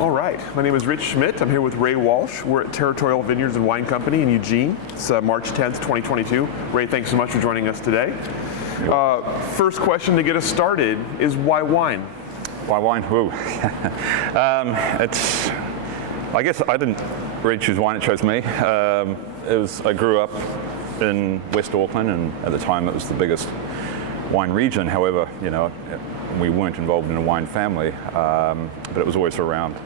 All right, my name is Rich Schmidt. I'm here with Ray Walsh. We're at Territorial Vineyards and Wine Company in Eugene. It's March 10th, 2022. Ray, thanks so much for joining us today. First question to get us started is why wine? Why wine? Whoa. I guess I didn't really choose wine, it chose me. I grew up in West Auckland, and at the time it was the biggest wine region. However, we weren't involved in a wine family, but it was always around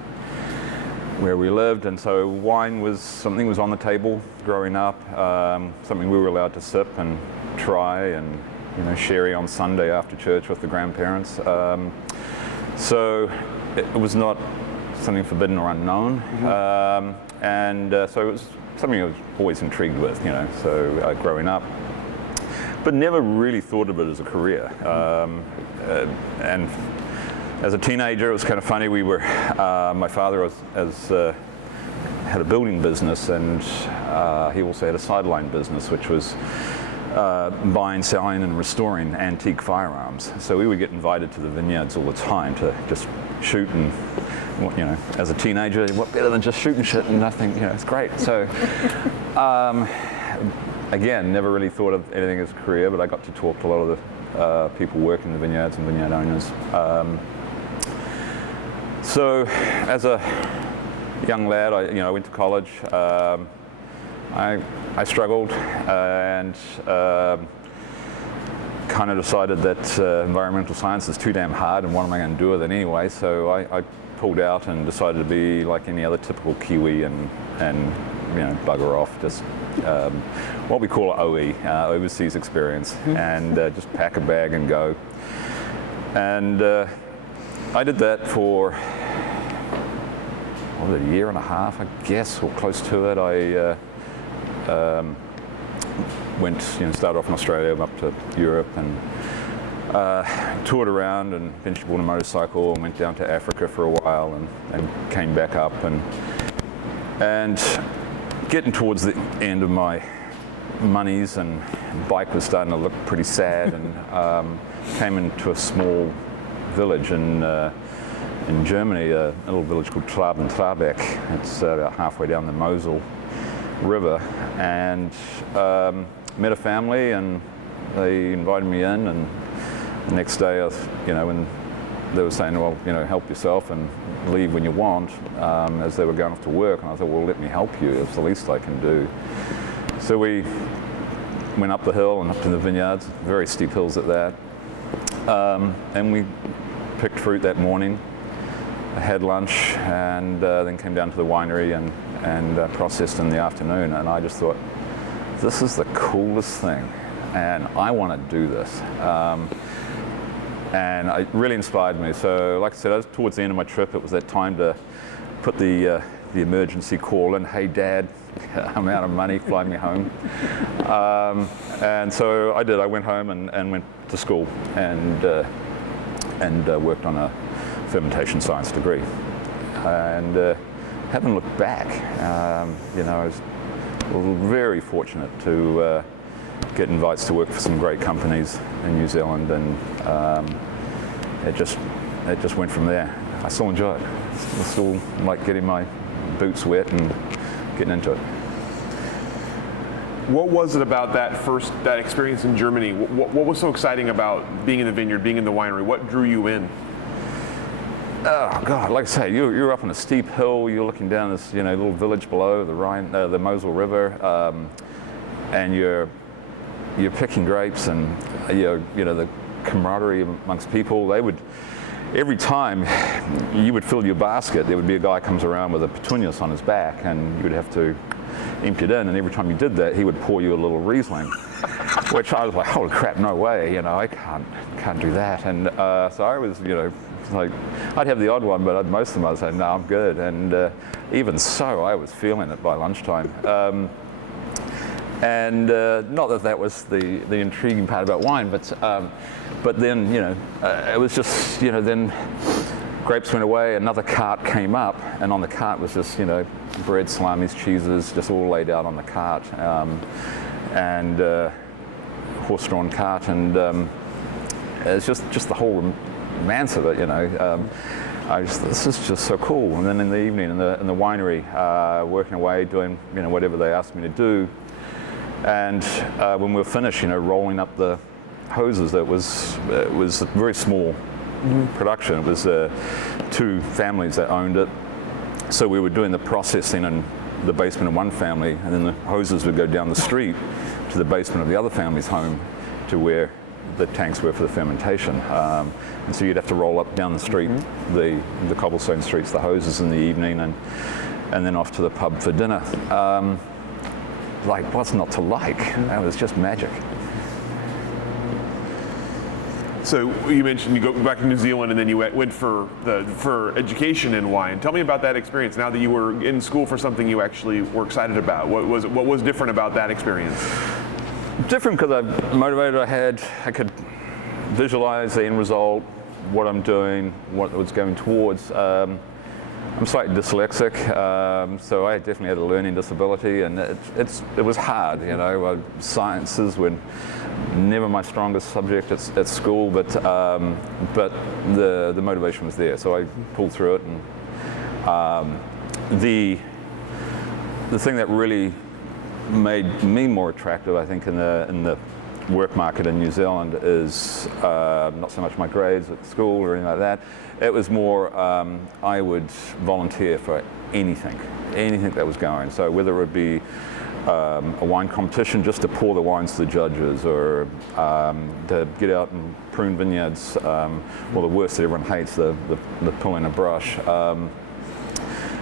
where we lived, and so wine was something was on the table growing up, something we were allowed to sip and try, and sherry on Sunday after church with the grandparents. So it was not something forbidden or unknown, so it was something I was always intrigued with, growing up. But never really thought of it as a career. And as a teenager, it was kind of funny. We were, my father had a building business, and he also had a sideline business, which was buying, selling, and restoring antique firearms. So we would get invited to the vineyards all the time to just shoot, and as a teenager, what better than just shooting shit? And I think, it's great. So. Again, never really thought of anything as a career, but I got to talk to a lot of the people working in the vineyards and vineyard owners. So, as a young lad, I went to college. I struggled and kind of decided that environmental science is too damn hard, and what am I going to do with it anyway? So I pulled out and decided to be like any other typical Kiwi and bugger off, just what we call OE, overseas experience, and just pack a bag and go. And I did that for a year and a half, I guess, or close to it. I went, started off in Australia, up to Europe, and toured around, and eventually bought a motorcycle and went down to Africa for a while, and came back up, and getting towards the end of my monies, and bike was starting to look pretty sad, and came into a small village in Germany, a little village called Traben-Trabeck. It's about halfway down the Mosel River, and met a family, and they invited me in, and the next day, when they were saying, well, help yourself and leave when you want, as they were going off to work, and I thought, well, let me help you. It's the least I can do. So we went up the hill and up to the vineyards, very steep hills at that, and we picked fruit that morning, had lunch, and then came down to the winery and processed in the afternoon, and I just thought, this is the coolest thing, and I want to do this. And it really inspired me. So, like I said, I was towards the end of my trip. It was that time to put the emergency call in. Hey, Dad, I'm out of money. Fly me home. And so I did. I went home and went to school and worked on a fermentation science degree. And haven't looked back. I was very fortunate to get invites to work for some great companies in New Zealand, and it just went from there. I still enjoy it. I still like getting my boots wet and getting into it. What was it about that experience in Germany? What was so exciting about being in the vineyard, being in the winery? What drew you in? Oh God! Like I say, you're up on a steep hill. You're looking down this little village below the Rhine, the Mosel River, and you're picking grapes, and the camaraderie amongst people. They would, every time you would fill your basket, there would be a guy comes around with a petunias on his back, and you would have to empty it in. And every time you did that, he would pour you a little Riesling, which I was like, holy crap, no way, I can't do that. And so I was, like, I'd have the odd one, but most of them I'd say, no, I'm good. And even so, I was feeling it by lunchtime. And not that was the intriguing part about wine, but then it was just then grapes went away, another cart came up, and on the cart was just bread, salamis, cheeses, just all laid out on the cart, and horse-drawn cart, and it's just the whole romance of it, this is just so cool. And then in the evening in the winery, working away, doing whatever they asked me to do. And when we were finished, rolling up the hoses, it was a very small production. It was 2 families that owned it. So we were doing the processing in the basement of one family, and then the hoses would go down the street to the basement of the other family's home, to where the tanks were for the fermentation. And so you'd have to roll up down the street, the cobblestone streets, the hoses in the evening, and then off to the pub for dinner. Like, what's not to like? That was just magic. So you mentioned you go back to New Zealand and then you went for education in wine. Tell me about that experience. Now that you were in school for something you actually were excited about, what was different about that experience? Different because I'm motivated. I could visualize the end result, what I'm doing, what it was going towards. I'm slightly dyslexic, so I definitely had a learning disability, and it was hard. Sciences were never my strongest subject at school, but the motivation was there, so I pulled through it. And the thing that really made me more attractive, I think, in the work market in New Zealand is not so much my grades at school or anything like that. It was more I would volunteer for anything that was going. So whether it be a wine competition just to pour the wines to the judges, or to get out and prune vineyards, well, the worst that everyone hates, the pulling a brush.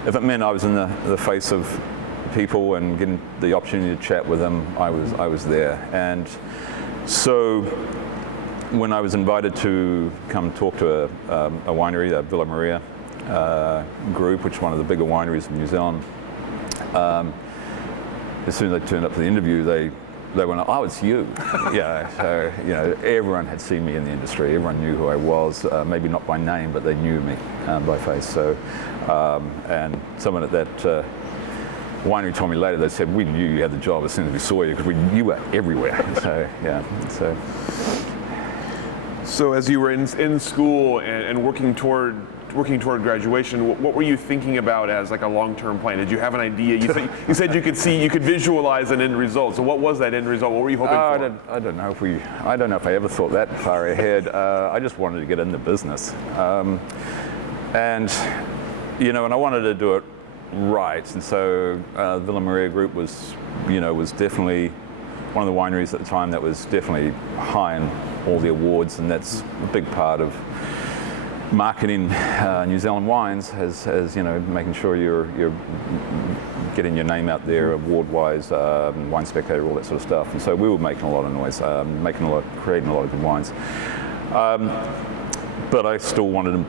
If it meant I was in the face of people and getting the opportunity to chat with them, I was there. And so when I was invited to come talk to a winery, the Villa Maria group, which is one of the bigger wineries in New Zealand, as soon as they turned up for the interview, they went, "Oh, it's you." Yeah, so everyone had seen me in the industry. Everyone knew who I was, maybe not by name, but they knew me by face. So, and someone at that winery told me later, they said, "We knew you had the job as soon as we saw you, because you were everywhere." So yeah. So as you were in school and working toward graduation, what were you thinking about as like a long-term plan? Did you have an idea? You said you could visualize an end result. So what was that end result? What were you hoping for? I don't know if I ever thought that far ahead. I just wanted to get in the business, and I wanted to do it right. And so Villa Maria Group was definitely one of the wineries at the time that was definitely high in all the awards, and that's a big part of marketing New Zealand wines, as making sure you're getting your name out there award-wise, Wine Spectator, all that sort of stuff. And so we were making a lot of noise, creating a lot of good wines. But I still wanted to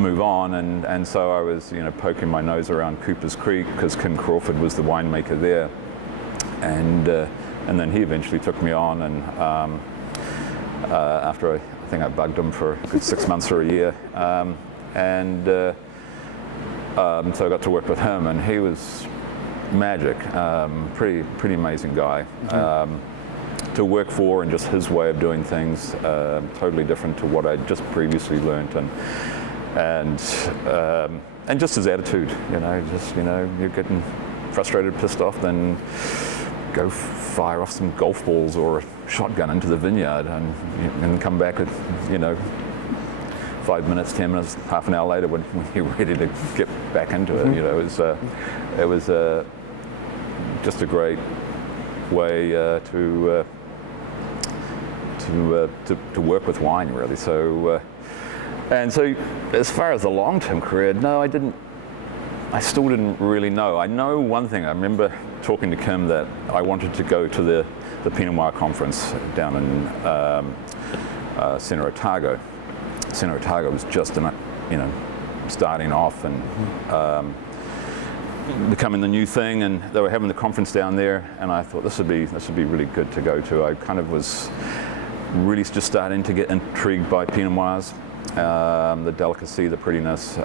move on, and so I was poking my nose around Cooper's Creek, because Kim Crawford was the winemaker there, and then he eventually took me on, and after I think I bugged him for a good 6 months or a year, so I got to work with him, and he was magic, pretty amazing guy to work for, and just his way of doing things, totally different to what I'd just previously learned, and just his attitude, you're getting frustrated, pissed off, then go fire off some golf balls or a shotgun into the vineyard, and come back with 5 minutes, 10 minutes, half an hour later when you're ready to get back into it. It was just a great way to work with wine, really. So as far as the long-term career, no, I still didn't really know. I know one thing. I remember talking to Kim that I wanted to go to the Pinot Noir conference down in Centro Otago. Centro Otago was just starting off and becoming the new thing, and they were having the conference down there, and I thought this would be really good to go to. I kind of was really just starting to get intrigued by Pinot Noirs. The delicacy, the prettiness.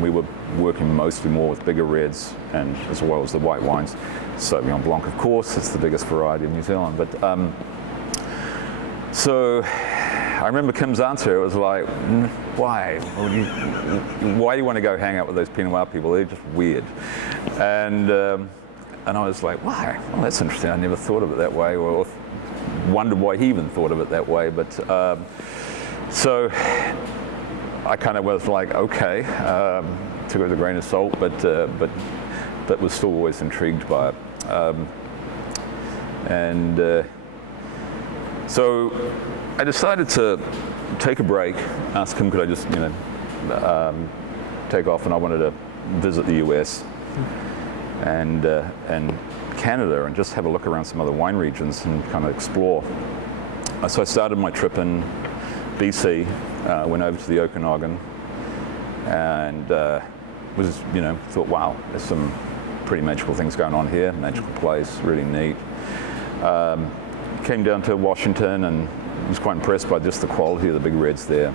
We were working mostly more with bigger reds, and as well as the white wines. Sauvignon Blanc, of course, it's the biggest variety of New Zealand. But so I remember Kim's answer. It was like, why? Why do you want to go hang out with those Pinot Noir people? They're just weird. And I was like, why? Well, that's interesting. I never thought of it that way, or wondered why he even thought of it that way. But so I kind of was like, okay, took it with a grain of salt, but was still always intrigued by it. So I decided to take a break, ask him could I just, take off, and I wanted to visit the US and Canada and just have a look around some other wine regions and kind of explore. So I started my trip in BC, went over to the Okanagan, and thought, wow, there's some pretty magical things going on here, magical place, really neat. Came down to Washington and was quite impressed by just the quality of the big reds there.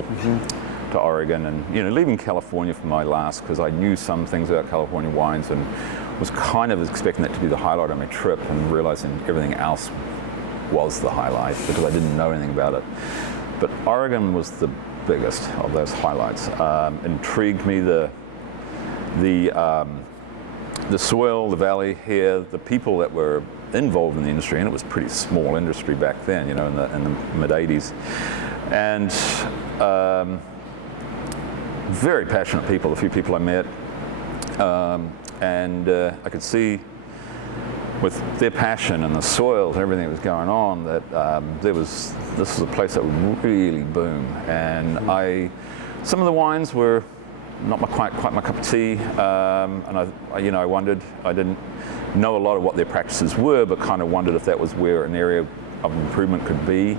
To Oregon, and leaving California for my last, because I knew some things about California wines and was kind of expecting that to be the highlight of my trip, and realizing everything else was the highlight because I didn't know anything about it. But Oregon was the biggest of those highlights. Intrigued me the soil, the valley here, the people that were involved in the industry, and it was a pretty small industry back then, in the mid 80s, and very passionate people, the few people I met, and I could see with their passion and the soils and everything that was going on that this was a place that would really boom. And some of the wines were not quite my cup of tea, and I wondered, I didn't know a lot of what their practices were, but kind of wondered if that was where an area of improvement could be.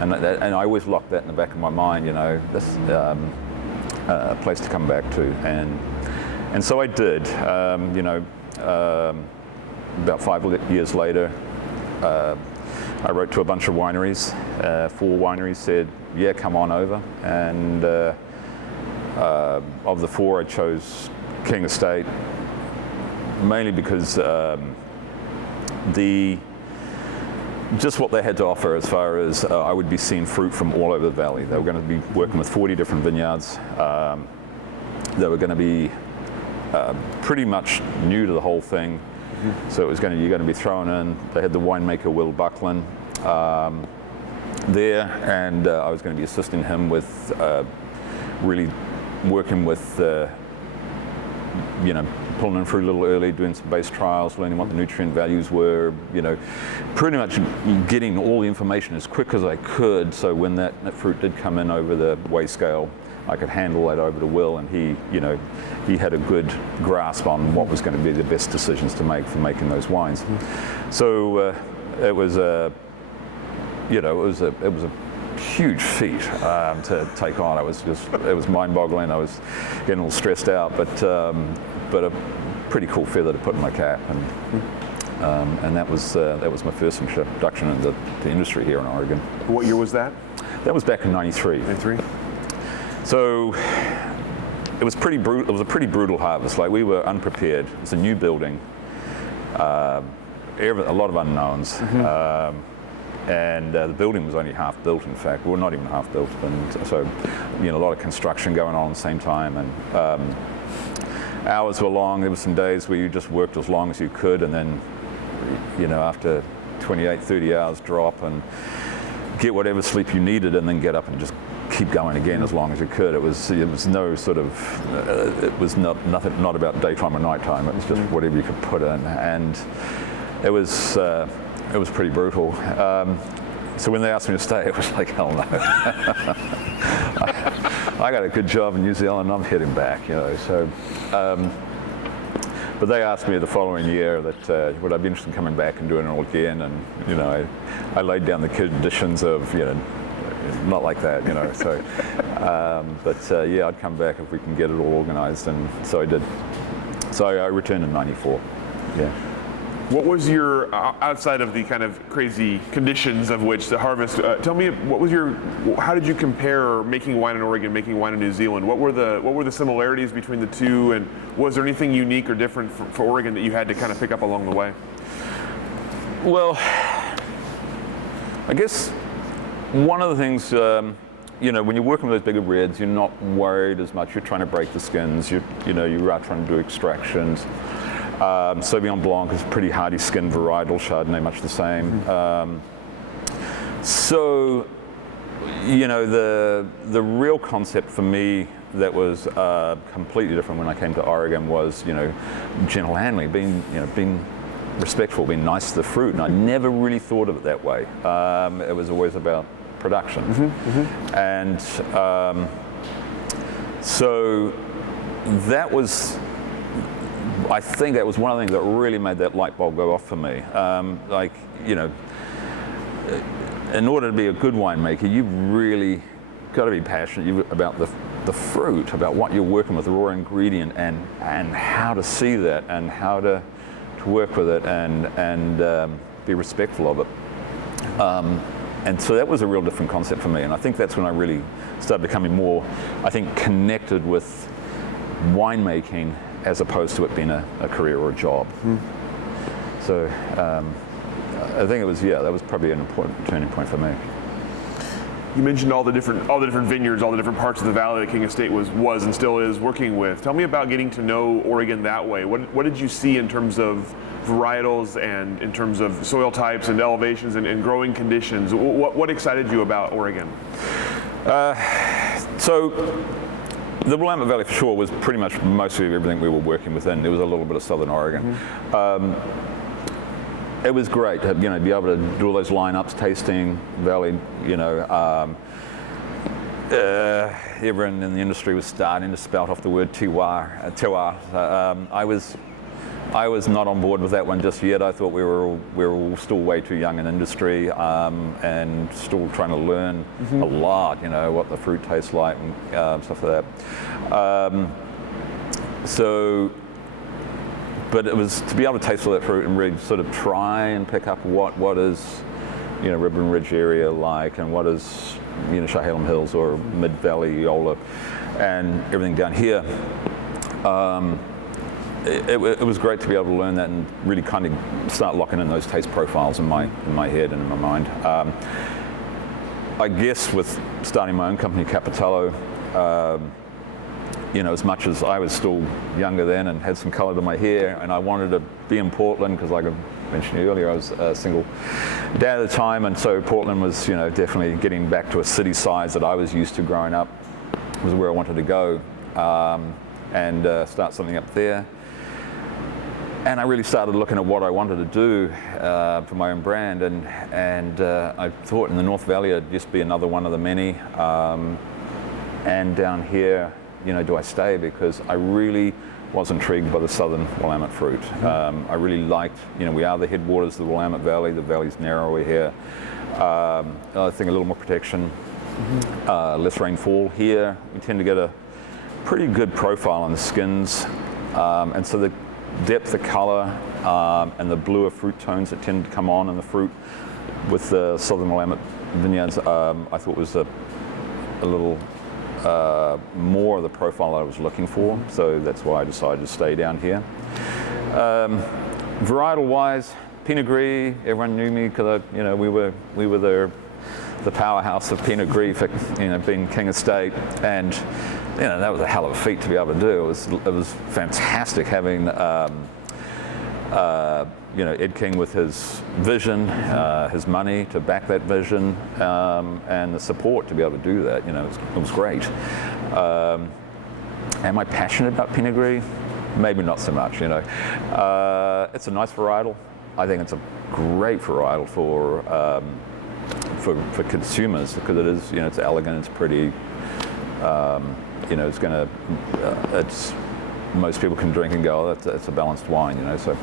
And I always locked that in the back of my mind, this a place to come back to, and so I did. About 5 years later, I wrote to a bunch of wineries. 4 wineries said, "Yeah, come on over." And of the 4, I chose King Estate, mainly because just what they had to offer as far as I would be seeing fruit from all over the valley. They were going to be working with 40 different vineyards. They were going to be pretty much new to the whole thing. So you're going to be thrown in. They had the winemaker Will Buckland there, and I was going to be assisting him with really working with pulling in fruit a little early, doing some base trials, learning what the nutrient values were, pretty much getting all the information as quick as I could, so when that fruit did come in over the weigh scale, I could handle that over to Will, and he had a good grasp on what was going to be the best decisions to make for making those wines. So it was a huge feat to take on. It was mind-boggling. I was getting a little stressed out, but a pretty cool feather to put in my cap, and that was my first introduction into the industry here in Oregon. What year was that? That was back in '93. '93. So it was pretty brutal. It was a pretty brutal harvest. Like, we were unprepared. It's a new building, a lot of unknowns. And the building was only half built, in fact. Well, not even half built. And so, a lot of construction going on at the same time. And hours were long. There were some days where you just worked as long as you could. And then, after 28, 30 hours, drop and get whatever sleep you needed, and then get up and just keep going again as long as you could. It was no sort of, it was not about daytime or nighttime. It was just whatever you could put in. And it was pretty brutal. So when they asked me to stay, it was like, hell no. I got a good job in New Zealand, and I'm heading back, So, but they asked me the following year that would I be interested in coming back and doing it all again, and I laid down the conditions of not like that, So, yeah, I'd come back if we can get it all organised, and so I did. So I returned in '94. Yeah. What was your, outside of the kind of crazy conditions of which the harvest, tell me, how did you compare making wine in Oregon, making wine in New Zealand? What were the similarities between the two, and was there anything unique or different for Oregon that you had to kind of pick up along the way? Well, I guess one of the things, when you're working with those bigger reds, you're not worried as much. You're trying to break the skins. You are trying to do extractions. Sauvignon Blanc is a pretty hardy skin varietal. Chardonnay much the same. So, the real concept for me that was completely different when I came to Oregon was, gentle handling, being respectful, being nice to the fruit, and I never really thought of it that way. It was always about production, and so that was. I think that was one of the things that really made that light bulb go off for me. In order to be a good winemaker, you've really got to be passionate about the fruit, about what you're working with, the raw ingredient, and how to see that, and how to work with it, and be respectful of it. And so that was a real different concept for me, and I think that's when I really started becoming more, I think, connected with winemaking as opposed to it being a career or a job. So I think it was, that was probably an important turning point for me. You mentioned all the different vineyards, all the different parts of the valley that King Estate was and still is working with. Tell me about getting to know Oregon that way. What did you see in terms of varietals and in terms of soil types and elevations and growing conditions? What excited you about Oregon? So the Willamette Valley for sure was pretty much mostly everything we were working within. There was a little bit of Southern Oregon. It was great to be able to do all those lineups, tasting valley. Everyone in the industry was starting to spout off the word terroir. I was not on board with that one just yet. I thought we were all still way too young in industry, and still trying to learn a lot. What the fruit tastes like and stuff like that. But it was to be able to taste all that fruit and really sort of try and pick up what is, Ribbon Ridge area like, and what is, Chehalem Hills or Mid Valley, Eola, and everything down here. It was great to be able to learn that and really kind of start locking in those taste profiles in my head and in my mind. I guess with starting my own company, Capitello, as much as I was still younger then and had some color to my hair, and I wanted to be in Portland because, like I mentioned earlier, I was a single dad at the time, and so Portland was, definitely getting back to a city size that I was used to growing up, was where I wanted to go, and start something up there. And I really started looking at what I wanted to do for my own brand, and I thought in the North Valley I'd just be another one of the many, and down here, do I stay? Because I really was intrigued by the southern Willamette fruit. I really liked, we are the headwaters of the Willamette Valley. The valley's narrower here. I think a little more protection, less rainfall here. We tend to get a pretty good profile on the skins, and so the depth of color and the bluer fruit tones that tend to come on in the fruit with the southern Willamette vineyards, I thought was a little more of the profile I was looking for, so that's why I decided to stay down here. Varietal-wise, Pinot Gris, everyone knew me because we were the powerhouse of Pinot Gris for being King Estate, and that was a hell of a feat to be able to do. It was fantastic having Ed King with his vision, his money to back that vision, and the support to be able to do that. It was great. Am I passionate about Pinot Gris? Maybe not so much. It's a nice varietal. I think it's a great varietal for consumers because it is, it's elegant, it's pretty. It's most people can drink and go, oh, that's a balanced wine, So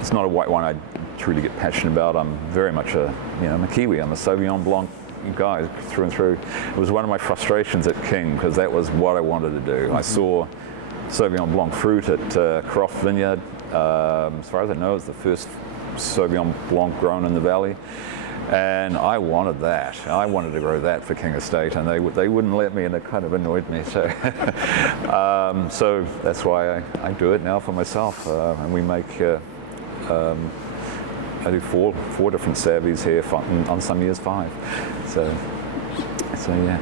it's not a white wine I truly get passionate about. I'm very much I'm a Kiwi. I'm a Sauvignon Blanc guy through and through. It was one of my frustrations at King because that was what I wanted to do. I saw Sauvignon Blanc fruit at Croft Vineyard. As far as I know, it's the first Sauvignon Blanc grown in the valley. And I wanted that. I wanted to grow that for King Estate, and they wouldn't let me, and it kind of annoyed me. So, so that's why I do it now for myself, and we make do four different Savies here, on some years 5. So yeah.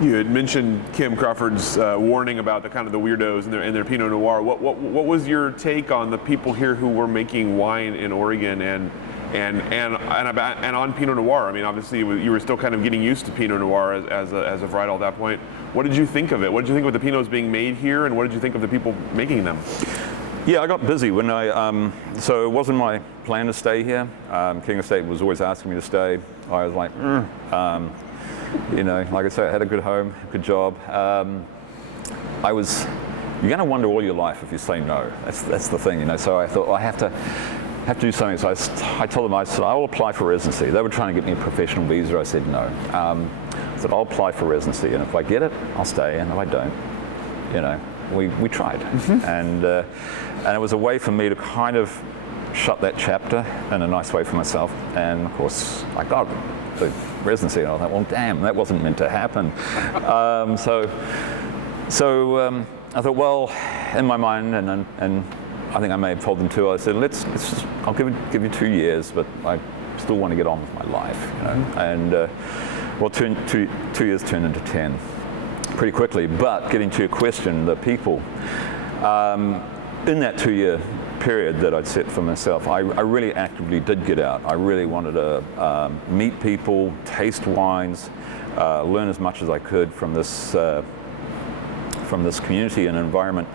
You had mentioned Kim Crawford's warning about the kind of the weirdos in their Pinot Noir. What was your take on the people here who were making wine in Oregon and on Pinot Noir? I mean, obviously you were still kind of getting used to Pinot Noir as a varietal at that point. What did you think of it? What did you think of the Pinots being made here, and what did you think of the people making them? Yeah, I got busy when so it wasn't my plan to stay here. King Estate was always asking me to stay. I was like, like I said, I had a good home, good job. You're going to wonder all your life if you say no. That's the thing, So I thought, well, I have to do something. So I told them, I said, I will apply for residency. They were trying to get me a professional visa. I said no. I said, I'll apply for residency, and if I get it, I'll stay, and if I don't, we tried. And it was a way for me to kind of shut that chapter in a nice way for myself. And of course, I got the residency, and I thought, well, damn, that wasn't meant to happen. So I thought, well, in my mind, and I think I may have told them too, I said, I'll give you 2 years, but I still want to get on with my life, And two years turned into 10 pretty quickly. But getting to your question, the people, in that 2-year period that I'd set for myself, I really actively did get out. I really wanted to meet people, taste wines, learn as much as I could from this community and environment.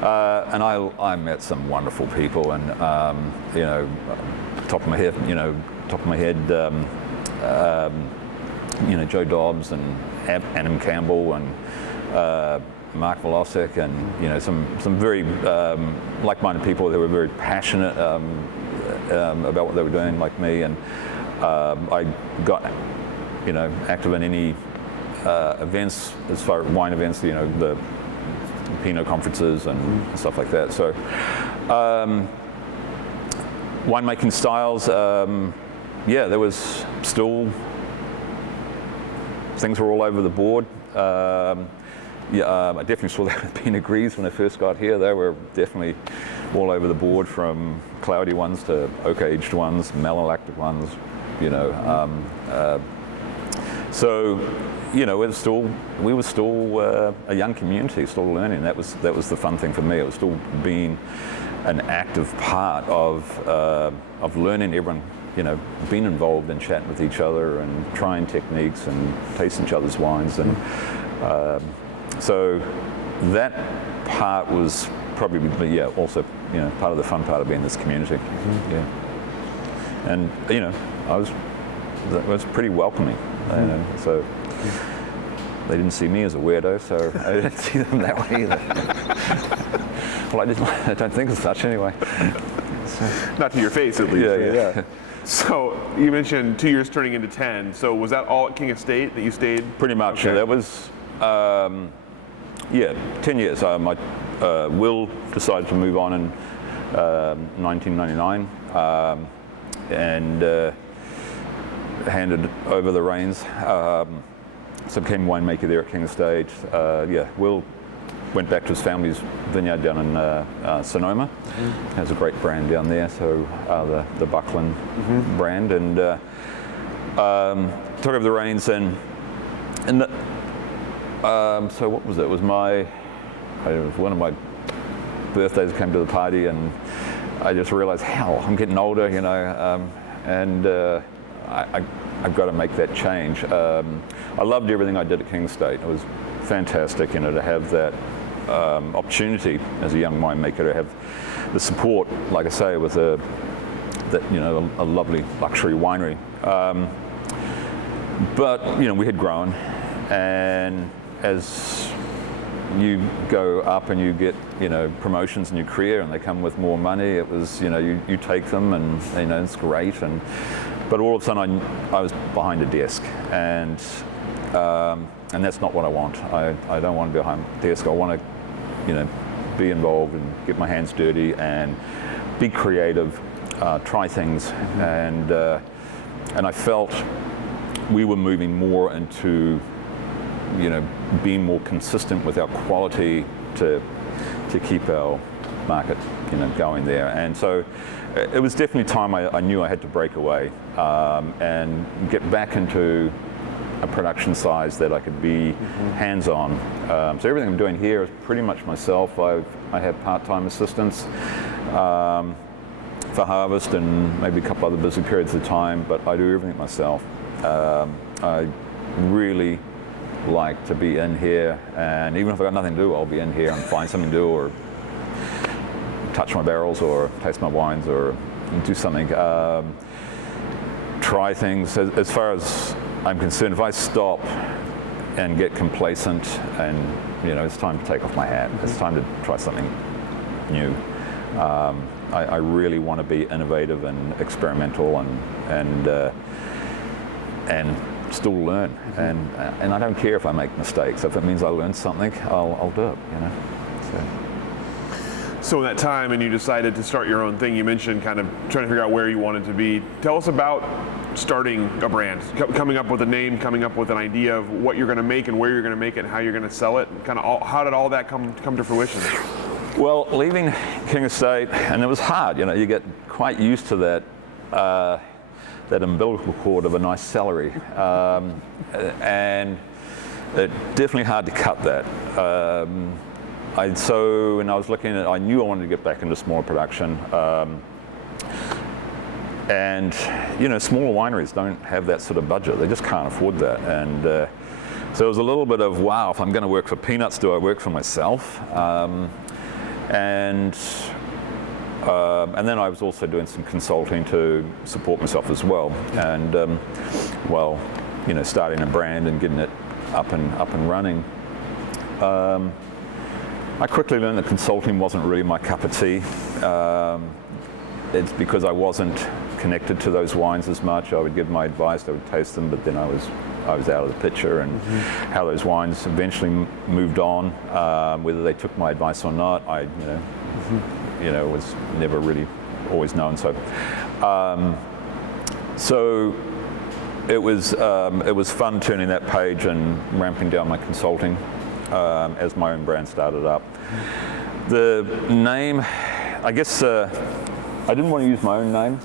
And I met some wonderful people, and top of my head, Joe Dobbs and Adam Campbell and Mark Velosic, and some very like-minded people that were very passionate about what they were doing, like me. And I got active in any events as far as wine events, the Pinot conferences and stuff like that. So Winemaking Styles, there was still, things were all over the board. I definitely saw that with Pinot Gris when I first got here. They were definitely all over the board, from cloudy ones to oak-aged ones, malolactic ones, So, we were still a young community, still learning. That was the fun thing for me. It was still being an active part of learning. Everyone, being involved in chatting with each other and trying techniques and tasting each other's wines. And so that part was probably, also, part of the fun part of being in this community. Mm-hmm. Yeah. And, it was pretty welcoming. So they didn't see me as a weirdo, so I didn't see them that way either. Well, I don't think as such anyway. So. Not to your face, at least. Yeah. So you mentioned 2 years turning into 10. So was that all at King Estate that you stayed? Pretty much. Okay. Yeah, that was 10 years. Will decided to move on in 1999 and handed over the reins. So became winemaker there at King Estate. Will went back to his family's vineyard down in Sonoma. Mm-hmm. Has a great brand down there, so the Buckland brand, and took over the reins. And so what was it? It was one of my birthdays. I came to the party, and I just realized, hell, I'm getting older, and I've got to make that change. I loved everything I did at King Estate. It was fantastic, to have that opportunity as a young winemaker, to have the support, like I say, with a lovely luxury winery. But we had grown, and as you go up and you get promotions in your career, and they come with more money, it was you take them, and it's great. But all of a sudden I was behind a desk, and that's not what I want. I don't want to be behind a desk. I want to be involved and get my hands dirty and be creative, try things, and I felt we were moving more into being more consistent with our quality to keep our market, going there. And so it was definitely time I knew I had to break away and get back into a production size that I could be hands-on. So everything I'm doing here is pretty much myself. I have part-time assistants for harvest and maybe a couple other busy periods of time, but I do everything myself. I really like to be in here, and even if I've got nothing to do, I'll be in here and find something to do, or touch my barrels, or taste my wines, or do something. Try things. As far as I'm concerned, if I stop and get complacent and, it's time to take off my hat, it's time to try something new. I really want to be innovative and experimental and still learn. And I don't care if I make mistakes. If it means I learn something, I'll do it, So in that time, and you decided to start your own thing, you mentioned kind of trying to figure out where you wanted to be. Tell us about starting a brand, coming up with a name, coming up with an idea of what you're going to make and where you're going to make it and how you're going to sell it. And how did all that come to fruition? Well, leaving King Estate, and it was hard. You get quite used to that umbilical cord of a nice salary, and it's definitely hard to cut that. When I was looking at, I knew I wanted to get back into smaller production, and smaller wineries don't have that sort of budget. They just can't afford that, and so it was a little bit of, wow, if I'm going to work for peanuts, do I work for myself? And then I was also doing some consulting to support myself as well, and starting a brand and getting it up and running. I quickly learned that consulting wasn't really my cup of tea. It's because I wasn't connected to those wines as much. I would give my advice, I would taste them, but then I was out of the picture, and how those wines eventually moved on, whether they took my advice or not, was never really always known. So it was fun turning that page and ramping down my consulting as my own brand started up. The name, I guess, I didn't want to use my own name.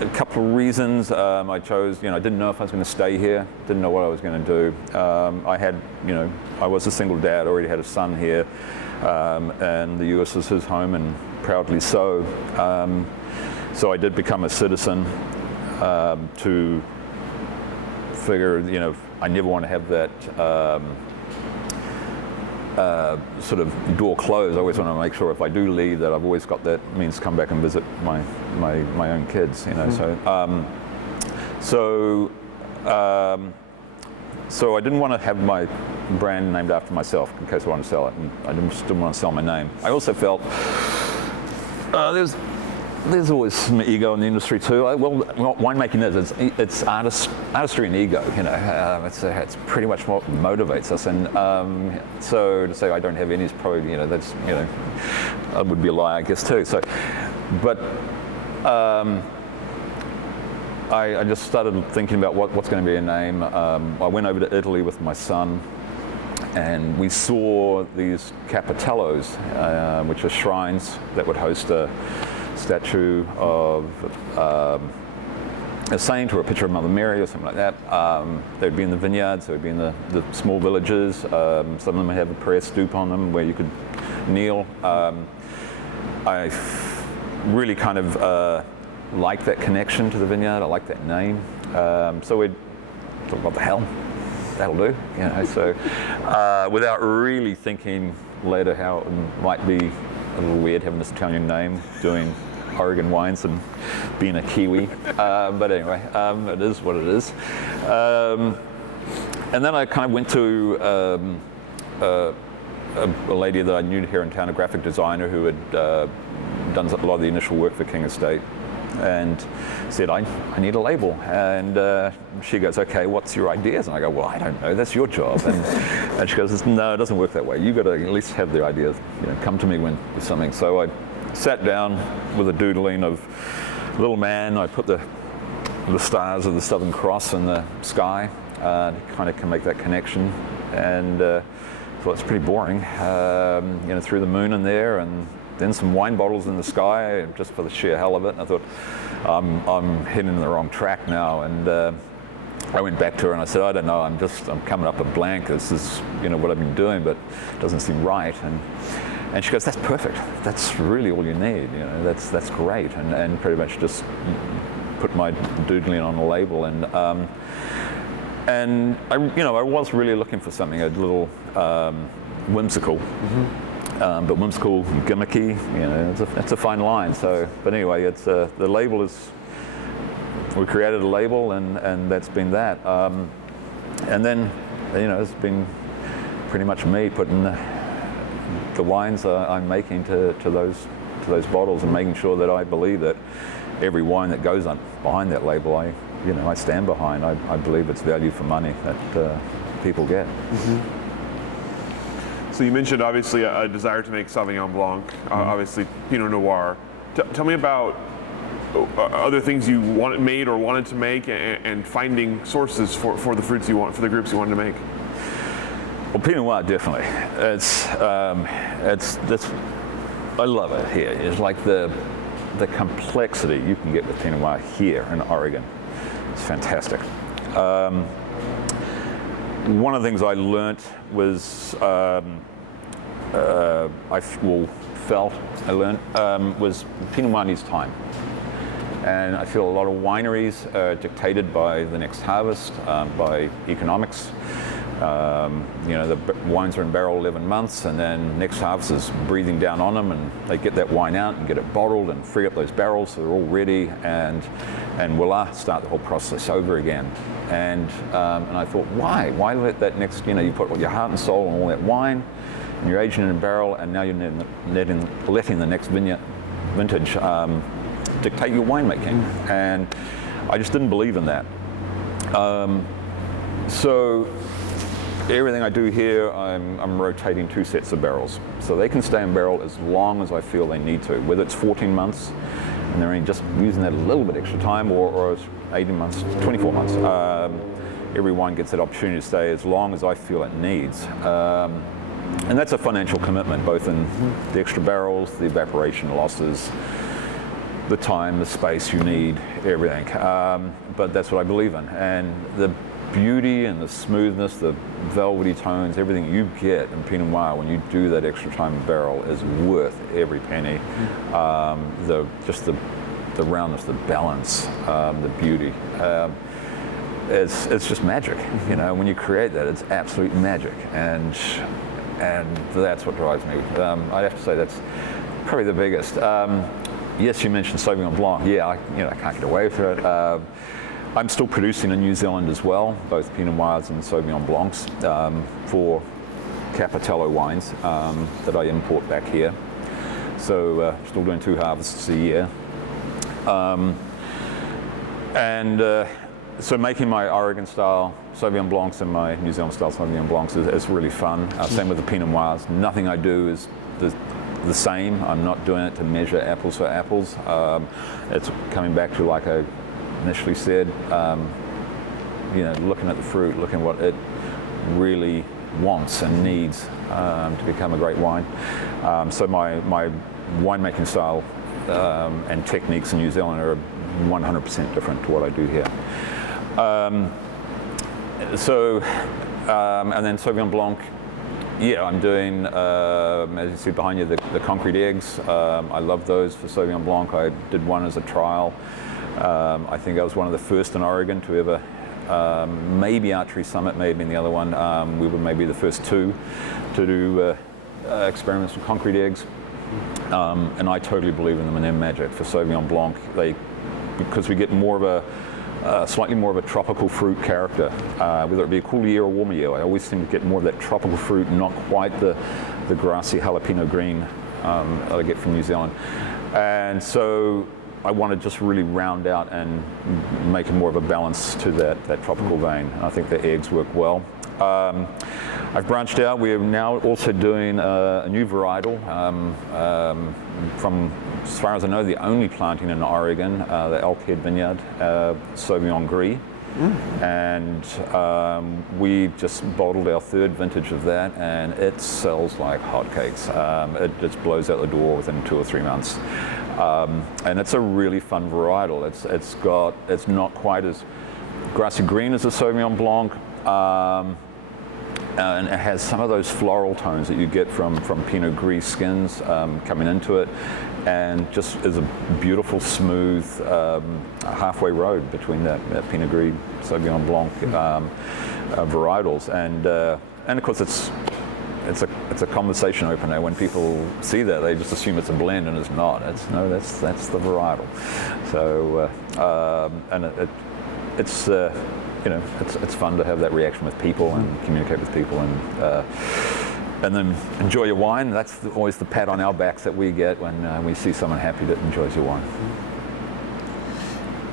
A couple of reasons I chose. I didn't know if I was going to stay here. Didn't know what I was going to do. I was a single dad. Already had a son here, and the U.S. was his home, and proudly so. So I did become a citizen to figure. I never want to have that sort of door closed. I always want to make sure if I do leave that I've always got that means to come back and visit my own kids. So I didn't want to have my brand named after myself in case I want to sell it, and I didn't want to sell my name. I also felt there's always some ego in the industry too. Winemaking it's artistry and ego. It's pretty much what motivates us. And so to say I don't have any is probably that would be a lie, I guess, too. So, but I just started thinking about what's going to be a name. I went over to Italy with my son, and we saw these Capitellos, which are shrines that would host a statue of a saint or a picture of Mother Mary or something like that. They'd be in the vineyards, they would be in the small villages. Some of them would have a prayer stoop on them where you could kneel. I really kind of like that connection to the vineyard. I like that name. So we thought, what the hell? That'll do. So without really thinking later how it might be a little weird having this Italian name, doing Oregon wines and being a Kiwi. But anyway, it is what it is. And then I kind of went to a lady that I knew here in town, a graphic designer who had done a lot of the initial work for King Estate, and said, I need a label. And she goes, okay, what's your ideas? And I go, well, I don't know, that's your job. And she goes, no, it doesn't work that way. You've got to at least have the ideas. Come to me with something. So I sat down with a doodling of little man. I put the stars of the Southern Cross in the sky to kind of can make that connection. And thought, thought it's pretty boring. Threw the moon in there and then some wine bottles in the sky just for the sheer hell of it. And I thought, I'm heading in the wrong track now. And I went back to her and I said, I don't know, I'm coming up a blank. This is, what I've been doing, but it doesn't seem right. And she goes, that's perfect. That's really all you need. That's great. And pretty much just put my doodling on a label. And I was really looking for something a little whimsical. But whimsical, gimmicky, it's a fine line. So, but anyway, it's the label is. We created a label, and that's been that. And then, it's been pretty much me putting the wines I'm making to those bottles, and making sure that I believe that every wine that goes on behind that label, I stand behind. I believe it's value for money that people get. So you mentioned obviously a desire to make Sauvignon Blanc, obviously Pinot Noir. Tell me about other things you made or wanted to make, and finding sources for the fruits you want, for the groups you wanted to make. Well, Pinot Noir definitely. I love it here. It's like the complexity you can get with Pinot Noir here in Oregon. It's fantastic. One of the things I learnt was was Pinot Noir needs time. And I feel a lot of wineries are dictated by the next harvest, by economics. The wines are in barrel 11 months, and then next harvest is breathing down on them, and they get that wine out and get it bottled and free up those barrels so they're all ready, and voila, start the whole process over again. And I thought, why let that next, you put all your heart and soul on all that wine, and you're aging it in a barrel, and now you're letting the next vintage dictate your winemaking. And I just didn't believe in that. So everything I do here, I'm rotating 2 sets of barrels. So they can stay in barrel as long as I feel they need to, whether it's 14 months, and they're only just using that a little bit extra time, or it's 18 months, 24 months. Every wine gets that opportunity to stay as long as I feel it needs. And that's a financial commitment, both in the extra barrels, the evaporation losses, the time, the space you need, everything. But that's what I believe in. And the beauty and the smoothness, the velvety tones, everything you get in Pinot Noir when you do that extra time in barrel is worth every penny. The roundness, the balance, the beauty. It's just magic. When you create that, it's absolute magic. And that's what drives me. I have to say that's probably the biggest. Yes, you mentioned Sauvignon Blanc. Yeah, I can't get away from it. I'm still producing in New Zealand as well, both Pinot Noirs and Sauvignon Blancs for Capitello wines that I import back here. So still doing 2 harvests a year. So making my Oregon style Sauvignon Blancs and my New Zealand style Sauvignon Blancs is really fun. Same with the Pinot Noirs. Nothing I do is the same. I'm not doing it to measure apples for apples. It's coming back to, like I initially said, looking at the fruit, looking at what it really wants and needs to become a great wine. So my winemaking style and techniques in New Zealand are 100% different to what I do here. And then Sauvignon Blanc, yeah, I'm doing, as you see behind you, the concrete eggs. I love those for Sauvignon Blanc. I did one as a trial. I think I was one of the first in Oregon to ever, maybe Archery Summit may have been the other one. We were maybe the first 2 to do experiments with concrete eggs. And I totally believe in them and their magic for Sauvignon Blanc. Because we get more of a slightly more of a tropical fruit character, whether it be a cool year or warmer year. I always seem to get more of that tropical fruit, not quite the grassy jalapeno green that I get from New Zealand. And so I want to just really round out and make more of a balance to that tropical vein. And I think the eggs work well. I've branched out. We are now also doing a new varietal from, as far as I know, the only planting in Oregon, the Elk Head Vineyard, Sauvignon Gris. And we just bottled our third vintage of that, and it sells like hotcakes. It just blows out the door within 2 or 3 months. And it's a really fun varietal. It's not quite as grassy green as a Sauvignon Blanc, and it has some of those floral tones that you get from Pinot Gris skins coming into it, and just is a beautiful, smooth halfway road between that Pinot Gris, Sauvignon Blanc varietals, and of course it's a conversation opener. When people see that, they just assume it's a blend, and it's not. That's the varietal. So and it's it's fun to have that reaction with people and communicate with people, and then enjoy your wine. That's always the pat on our backs that we get when we see someone happy that enjoys your wine.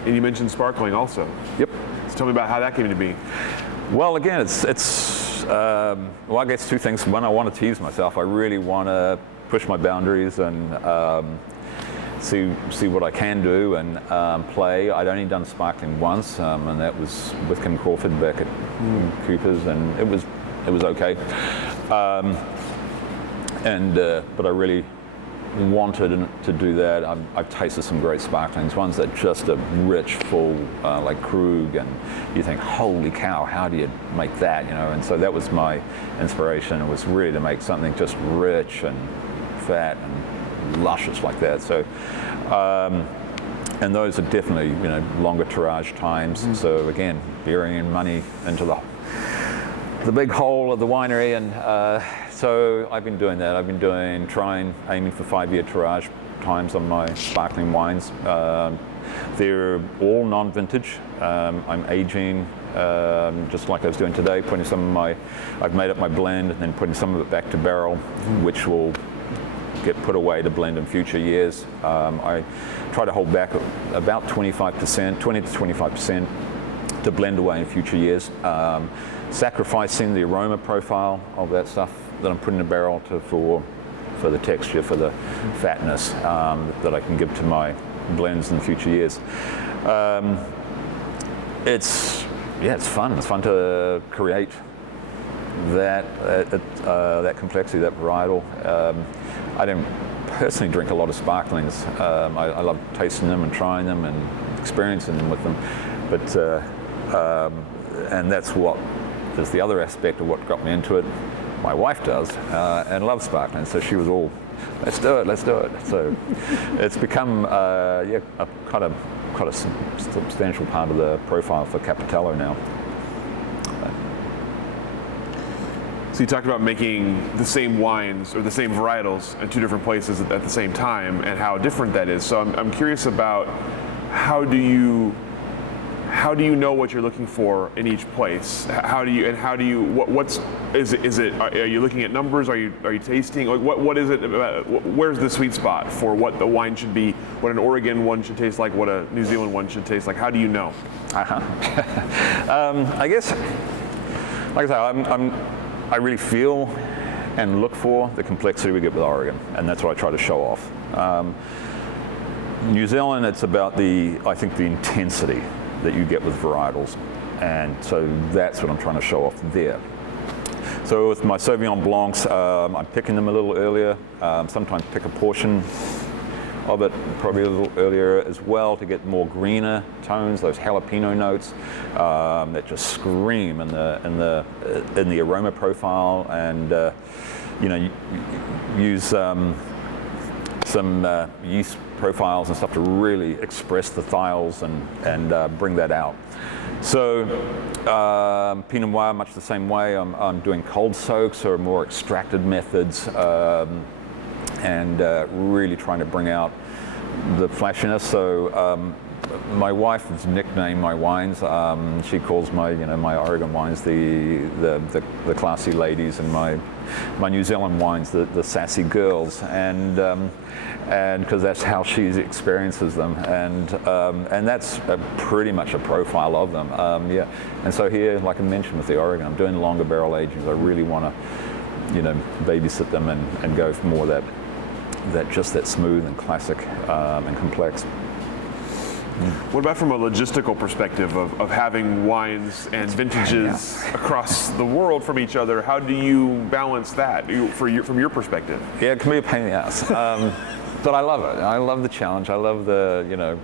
And you mentioned sparkling also. Yep. So tell me about how that came to be. Well, again, it's well, I guess two things. One, I want to tease myself. I really want to push my boundaries and see what I can do and play. I'd only done sparkling once, and that was with Kim Crawford back at Cooper's, and it was okay. But I really wanted to do that. I've tasted some great sparklings, ones that just are rich, full, like Krug, and you think, holy cow, how do you make that? And so that was my inspiration. It was really to make something just rich and fat and luscious like that. So, and those are definitely longer tirage times. So again, burying money into the big hole of the winery, and so I've been doing that. I've been aiming for 5-year tirage times on my sparkling wines. They're all non-vintage. I'm aging just like I was doing today, I've made up my blend and then putting some of it back to barrel, which will get put away to blend in future years. I try to hold back about 25%, 20 to 25% to blend away in future years, sacrificing the aroma profile of that stuff that I'm putting in a barrel for the texture, for the fatness that I can give to my blends in future years. It's fun. It's fun to create that complexity, that varietal. I don't personally drink a lot of sparklings. I love tasting them and trying them and experiencing them with them, but and that's what is the other aspect of what got me into it. My wife does and loves sparkling, so she was all, let's do it. So it's become quite a substantial part of the profile for Capitello now. So you talked about making the same wines or the same varietals in two different places at the same time, and how different that is. So I'm curious about how do you know what you're looking for in each place? Are you looking at numbers? Are you tasting? Like what is it about? Where's the sweet spot for what the wine should be? What an Oregon one should taste like? What a New Zealand one should taste like? How do you know? I guess, like I say, I really feel and look for the complexity we get with Oregon, and that's what I try to show off. New Zealand, it's about the intensity that you get with varietals, and so that's what I'm trying to show off there. So with my Sauvignon Blancs, I'm picking them a little earlier, sometimes pick a portion of it probably a little earlier as well to get more greener tones, those jalapeno notes that just scream in the aroma profile, and use some yeast profiles and stuff to really express the thiols and bring that out. So Pinot Noir, much the same way. I'm doing cold soaks or more extracted methods, and really trying to bring out the flashiness. So my wife has nicknamed my wines. She calls my Oregon wines the classy ladies, and my New Zealand wines the sassy girls, and because that's how she experiences them, and that's pretty much a profile of them. And so here, like I mentioned with the Oregon, I'm doing longer barrel agings. I really want to babysit them and go for more that smooth and classic and complex. What about from a logistical perspective of having wines and vintages across the world from each other? How do you balance that from your perspective? Yeah, it can be a pain in the ass. But I love it. I love the challenge. I love the,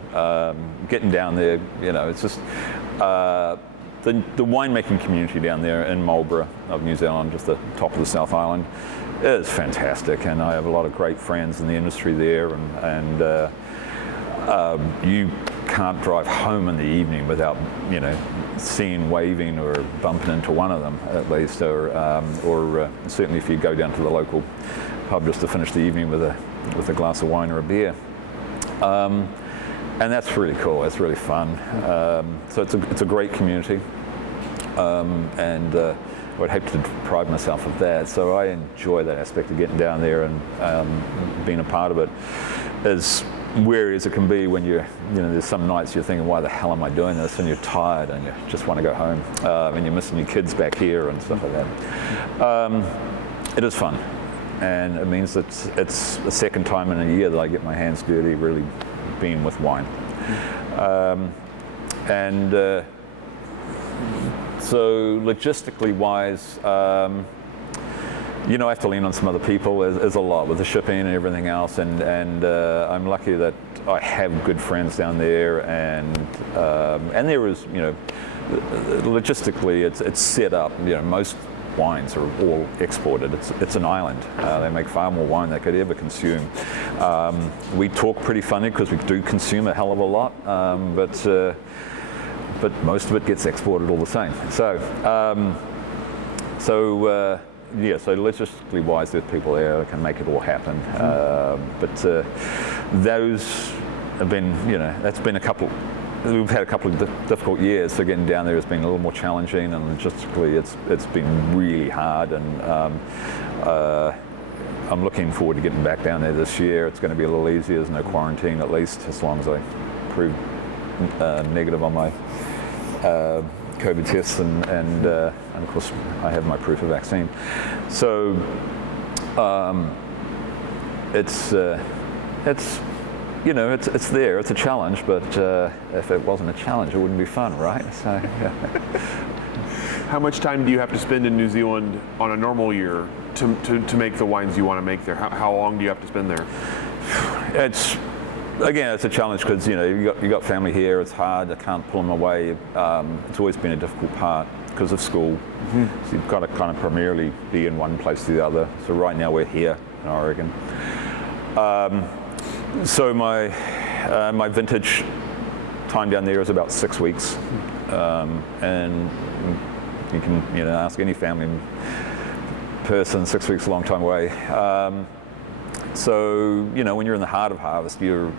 getting down there. It's just the winemaking community down there in Marlborough of New Zealand, just the top of the South Island, is fantastic. And I have a lot of great friends in the industry there. And you can't drive home in the evening without, seeing, waving, or bumping into one of them at least. Or certainly if you go down to the local pub just to finish the evening with a glass of wine or a beer. And that's really cool. It's really fun. So it's a great community, and I would hate to deprive myself of that. So I enjoy that aspect of getting down there and being a part of it. As weary as it can be when there's some nights you're thinking, why the hell am I doing this? And you're tired and you just want to go home, and you're missing your kids back here and stuff like that. It is fun. And it means that it's the second time in a year that I get my hands dirty really being with wine. So logistically wise, I have to lean on some other people. There's a lot with the shipping and everything else, and I'm lucky that I have good friends down there, and there is, logistically it's set up. Most wines are all exported. It's an island. They make far more wine than they could ever consume. We talk pretty funny because we do consume a hell of a lot, but most of it gets exported all the same. So logistically wise, there's people there that can make it all happen. But those have been, that's been we've had a couple of difficult years, so getting down there has been a little more challenging, and logistically it's been really hard, and I'm looking forward to getting back down there this year. It's going to be a little easier. There's no quarantine, at least, as long as I prove negative on my COVID tests, and of course I have my proof of vaccine. So it's there. It's a challenge, but if it wasn't a challenge, it wouldn't be fun, right? So, yeah. How much time do you have to spend in New Zealand on a normal year to make the wines you want to make there? How long do you have to spend there? It's a challenge because you got family here. It's hard. I can't pull them away. It's always been a difficult part because of school. Mm-hmm. So you've got to kind of primarily be in one place to the other. So right now we're here in Oregon. So my vintage time down there is about 6 weeks, and you can ask any family person. 6 weeks is a long time away. So when you're in the heart of harvest, your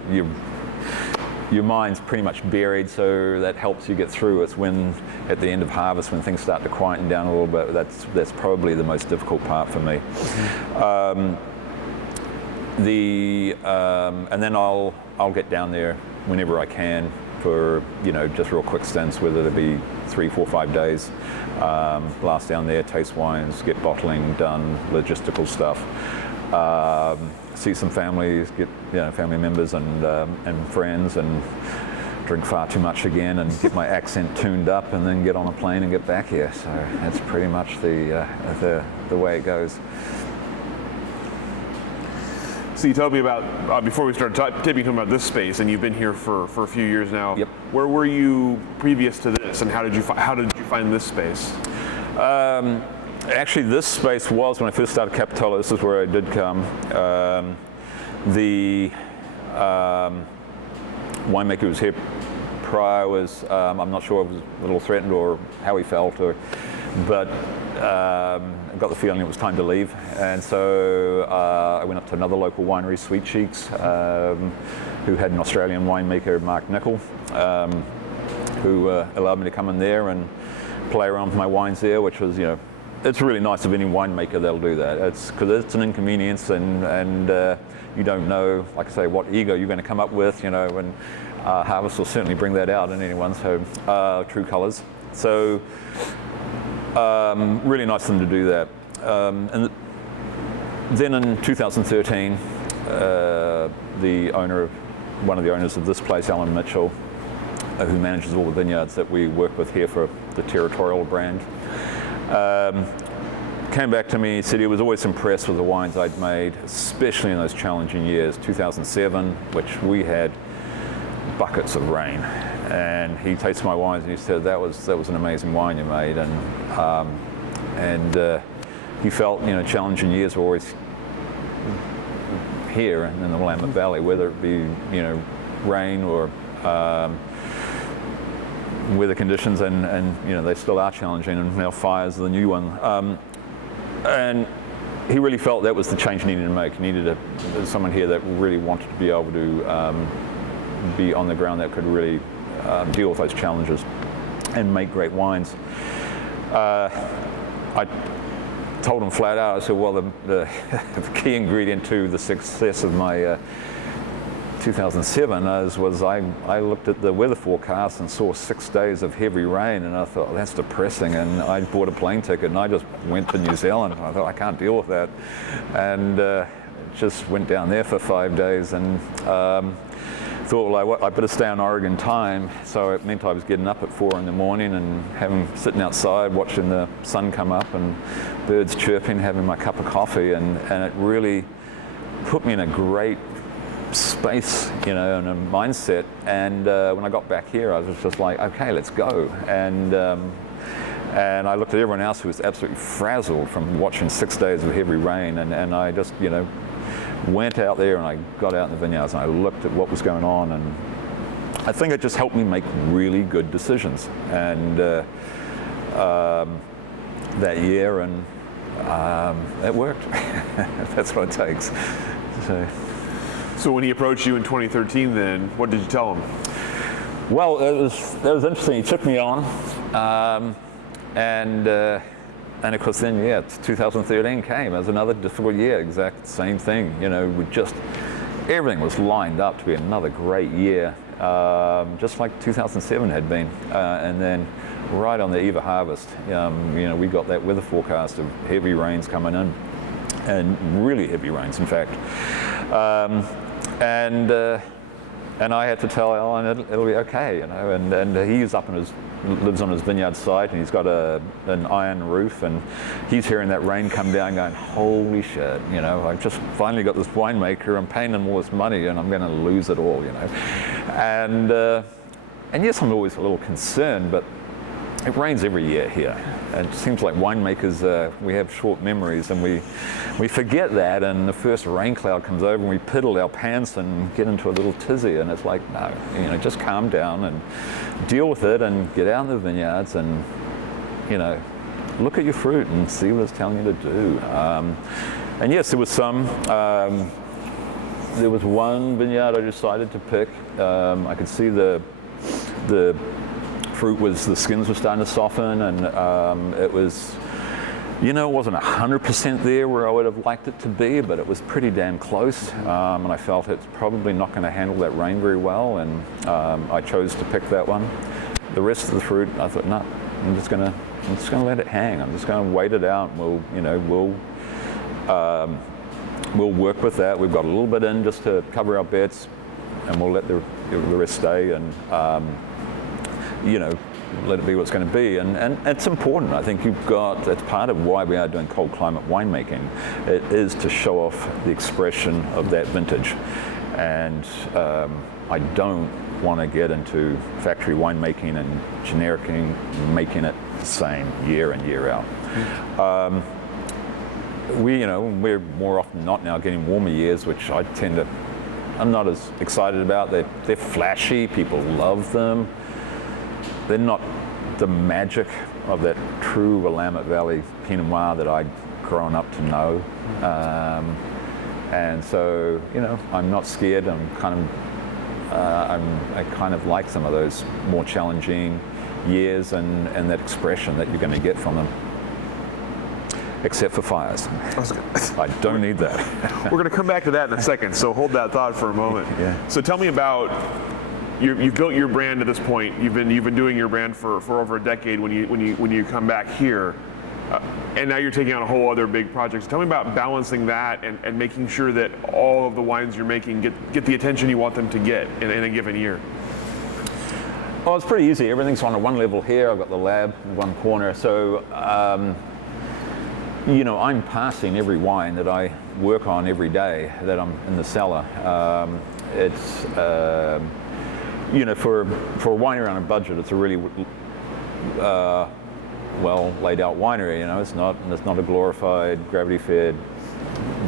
mind's pretty much buried. So that helps you get through. It's when at the end of harvest, when things start to quieten down a little bit, that's probably the most difficult part for me. Mm-hmm. And then I'll get down there whenever I can for just real quick stints, whether it be 3, 4, 5 days. Last down there, taste wines, get bottling done, logistical stuff. See some families, get family members and friends, and drink far too much again, and get my accent tuned up, and then get on a plane and get back here. So that's pretty much the way it goes. So you told me about, before we started talking about this space, and you've been here for a few years now. Yep. Where were you previous to this, and how did you find this space? Actually, this space was, when I first started Capitello, this is where I did come. The winemaker who was here prior was, I'm not sure if he was a little threatened or how he felt, but I got the feeling it was time to leave, and so I went up to another local winery, Sweet Cheeks, who had an Australian winemaker, Mark Nicol, who allowed me to come in there and play around with my wines there, which was, it's really nice of any winemaker that'll do that. It's because it's an inconvenience, and you don't know, like I say, what ego you're going to come up with, and harvest will certainly bring that out in anyone. So true colours. So really nice of them to do that. And then in 2013, one of the owners of this place, Alan Mitchell, who manages all the vineyards that we work with here for the Territorial brand. Came back to me, said he was always impressed with the wines I'd made, especially in those challenging years, 2007, which we had buckets of rain. And he tasted my wines and he said, that was an amazing wine you made. And he felt, challenging years were always here in the Willamette Valley, whether it be, rain or weather conditions, and they still are challenging, and now fires are the new one. And he really felt that was the change he needed to make. He needed someone here that really wanted to be able to be on the ground, that could really deal with those challenges and make great wines. I told him flat out, I said, well, the key ingredient to the success of my 2007 was I looked at the weather forecast and saw 6 days of heavy rain, and I thought, well, that's depressing, and I bought a plane ticket and I just went to New Zealand. I thought, I can't deal with that, and just went down there for 5 days, and thought, well, I better stay on Oregon time. So it meant I was getting up at 4 in the morning and sitting outside watching the sun come up and birds chirping, having my cup of coffee, and it really put me in a great space, and a mindset. And when I got back here, I was just like, okay, let's go. And I looked at everyone else who was absolutely frazzled from watching 6 days of heavy rain, and I just, went out there and I got out in the vineyards and I looked at what was going on, and I think it just helped me make really good decisions. And that year, and it worked. That's what it takes. So when he approached you in 2013, then what did you tell him? Well, that was interesting. He took me on, and of course then, 2013 came as another difficult year. Exact same thing. Everything was lined up to be another great year, just like 2007 had been. And then right on the eve of harvest, we got that weather forecast of heavy rains coming in, and really heavy rains, in fact. And I had to tell Alan it'll be okay, and he's lives on his vineyard site, and he's got an iron roof, and he's hearing that rain come down going, holy shit, I've just finally got this winemaker, I'm paying him all this money and I'm going to lose it all, And yes, I'm always a little concerned, but it rains every year here. And it seems like winemakers, we have short memories, and we forget that, and the first rain cloud comes over and we piddle our pants and get into a little tizzy, and it's like, no, just calm down and deal with it and get out in the vineyards and, look at your fruit and see what it's telling you to do. And yes, there was there was one vineyard I decided to pick. I could see the fruit the skins were starting to soften, and it was, it wasn't 100% there where I would have liked it to be, but it was pretty damn close, and I felt it's probably not going to handle that rain very well, and I chose to pick that one. The rest of the fruit, I thought, no, I'm just going to let it hang. I'm just going to wait it out, and we'll work with that. We've got a little bit in just to cover our bets, and we'll let the rest stay, and let it be what it's going to be. And it's important. I think that's part of why we are doing cold climate winemaking. It is to show off the expression of that vintage. And I don't want to get into factory winemaking and genericing, making it the same year in, year out. We're more often not now getting warmer years, which I'm not as excited about. They're flashy, people love them. They're not the magic of that true Willamette Valley Pinot Noir that I'd grown up to know. And so, I'm not scared. I kind of like some of those more challenging years and that expression that you're going to get from them. Except for fires. I don't need that. We're going to come back to that in a second, so hold that thought for a moment. Yeah. So tell me about, you've built your brand at this point. You've been doing your brand for over a decade when you come back here, and now you're taking on a whole other big project. So tell me about balancing that and making sure that all of the wines you're making get the attention you want them to get in a given year. Oh, it's pretty easy. Everything's on one level here. I've got the lab in one corner. So, I'm passing every wine that I work on every day that I'm in the cellar. It's, for a winery on a budget, it's a really well laid out winery. It's not a glorified, gravity-fed,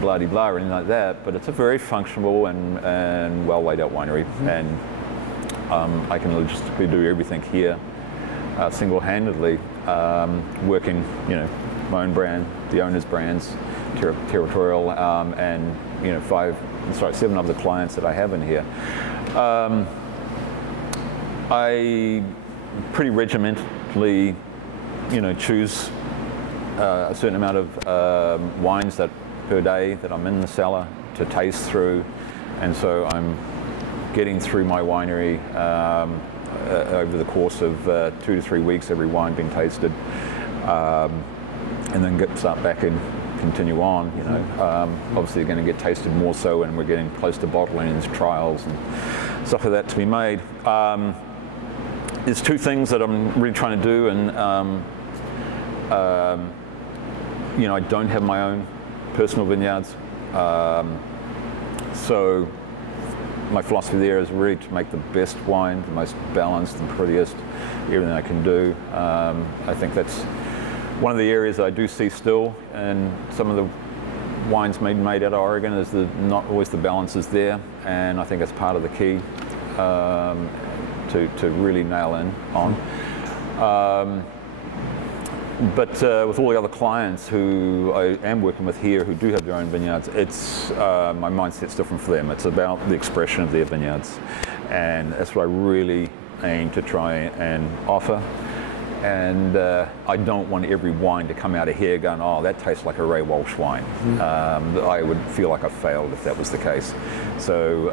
blah-de-blah or anything like that, but it's a very functional and well laid out winery. And I can logistically do everything here single-handedly, working, my own brand, the owner's brands, Territorial, and 7 other clients that I have in here. I pretty regimentally, choose a certain amount of wines per day that I'm in the cellar to taste through, and so I'm getting through my winery over the course of 2 to 3 weeks, every wine being tasted, and then start back and continue on. Obviously they're going to get tasted more so when we're getting close to bottling and trials and stuff like that to be made. There's 2 things that I'm really trying to do, and I don't have my own personal vineyards, so my philosophy there is really to make the best wine, the most balanced and prettiest, everything I can do. I think that's one of the areas I do see still, and some of the wines made out of Oregon is not always the balance is there, and I think that's part of the key to really nail in on. But with all the other clients who I am working with here who do have their own vineyards, it's my mindset's different for them. It's about the expression of their vineyards, and that's what I really aim to try and offer. And I don't want every wine to come out of here going, oh, that tastes like a Ray Walsh wine. I would feel like I failed if that was the case. So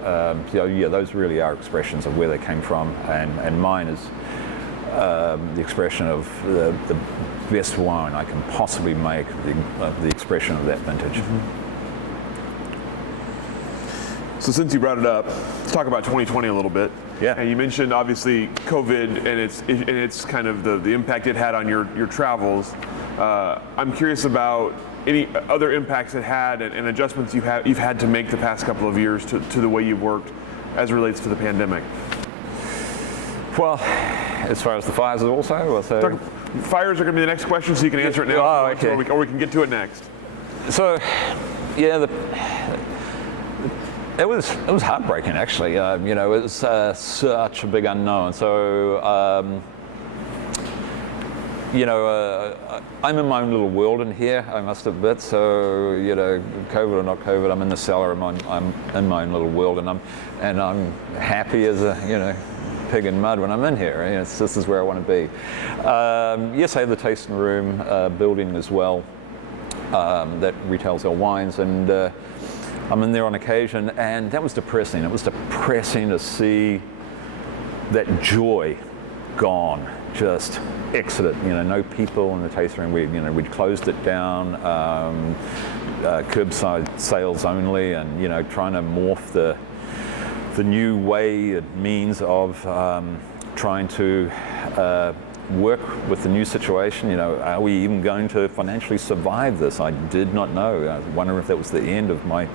those really are expressions of where they came from, and mine is the expression of the best wine I can possibly make, the expression of that vintage. So since you brought it up, let's talk about 2020 a little bit. Yeah. And you mentioned obviously COVID and its kind of the impact it had on your travels. I'm curious about any other impacts it had and adjustments you've had to make the past couple of years to the way you've worked as it relates to the pandemic. Well, as far as the fires also? Fires are going to be the next question, so you can answer it now, okay. or we can get to it next. So, yeah, it was heartbreaking actually. It was such a big unknown. So, I'm in my own little world in here, I must admit. So, COVID or not COVID, I'm in the cellar. I'm in my own little world, and I'm happy as a pig in mud when I'm in here. This is where I want to be. Yes, I have the tasting room building as well that retails our wines, and I'm in there on occasion, and that was depressing. It was depressing to see that joy gone, just exited. No people in the tasting room. We'd closed it down, curbside sales only, and trying to morph the new way, means of trying to work with the new situation. Are we even going to financially survive this? I did not know. I was wondering if that was the end of my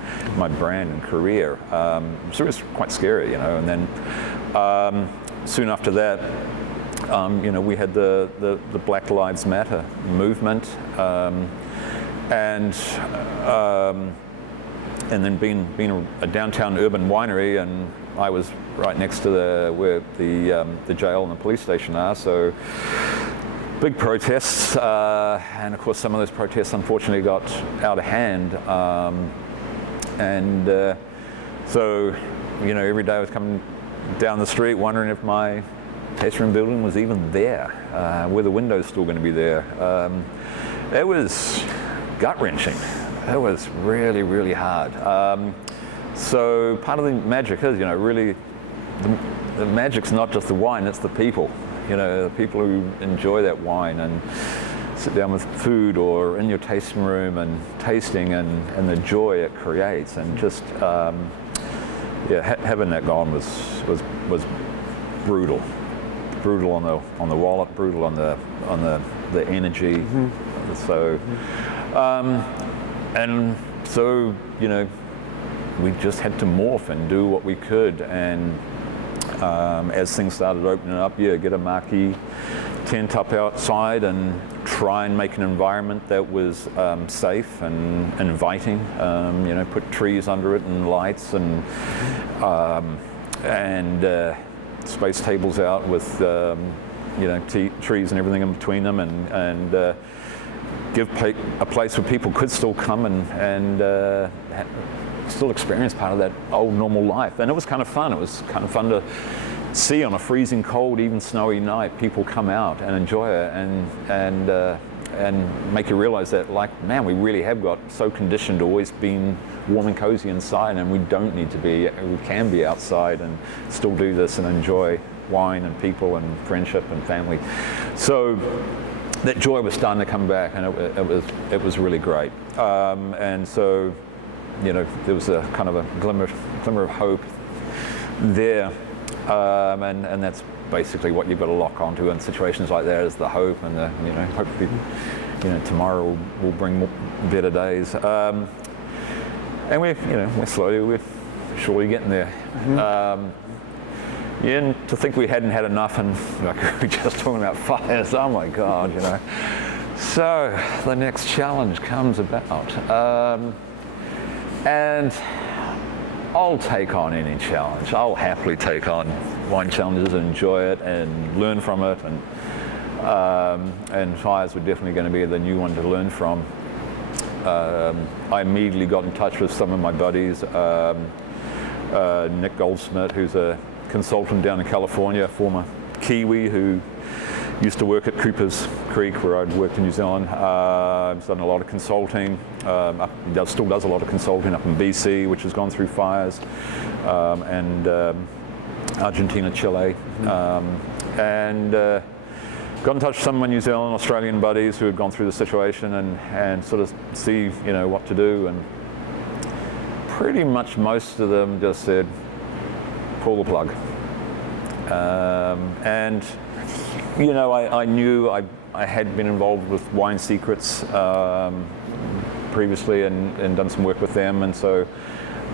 brand and career. So it was quite scary, And then soon after that, we had the Black Lives Matter movement, and then being a downtown urban winery, and I was right next to where the jail and the police station are, so big protests, and of course some of those protests unfortunately got out of hand, and so every day I was coming down the street wondering if my tasting room building was even there, were the windows still going to be there. It was gut-wrenching. It was really, really hard. So part of the magic is, really, the magic's not just the wine, it's the people. The people who enjoy that wine and sit down with food or in your tasting room and tasting and the joy it creates, and just having that gone was brutal. brutal on the wallet, brutal on the energy. So, and so, you know, we just had to morph and do what we could. And as things started opening up, get a marquee tent up outside and try and make an environment that was safe and inviting. You know, put trees under it and lights and space tables out with you know, trees and everything in between them, and give a place where people could still come and still experience part of that old normal life. And it was kind of fun. It was kind of fun to see on a freezing cold, even snowy night, people come out and enjoy it and make you realize that, like, man, we really have got so conditioned to always being warm and cozy inside, and we don't need to be. We can be outside and still do this and enjoy wine and people and friendship and family. So that joy was starting to come back, and it was really great. And so, you know, there was a kind of a glimmer of hope there, and that's basically what you've got to lock onto in situations like that, is the hope, and the, you know, hopefully, you know, tomorrow will bring better days. And we're surely getting there. And to think we hadn't had enough, and like we were just talking about fires, oh my God, you know. So the next challenge comes about. And I'll take on any challenge. I'll happily take on wine challenges and enjoy it and learn from it. And fires were definitely going to be the new one to learn from. I immediately got in touch with some of my buddies. Nick Schmidt, who's a consultant down in California, a former Kiwi who used to work at Cooper's Creek, where I'd worked in New Zealand. He's done a lot of consulting. He still does a lot of consulting up in BC, which has gone through fires, and Argentina, Chile. And got in touch with some of my New Zealand, Australian buddies who had gone through the situation and sort of see, you know, what to do. And pretty much most of them just said, pull the plug. And you know, I knew I had been involved with Wine Secrets previously and done some work with them, and so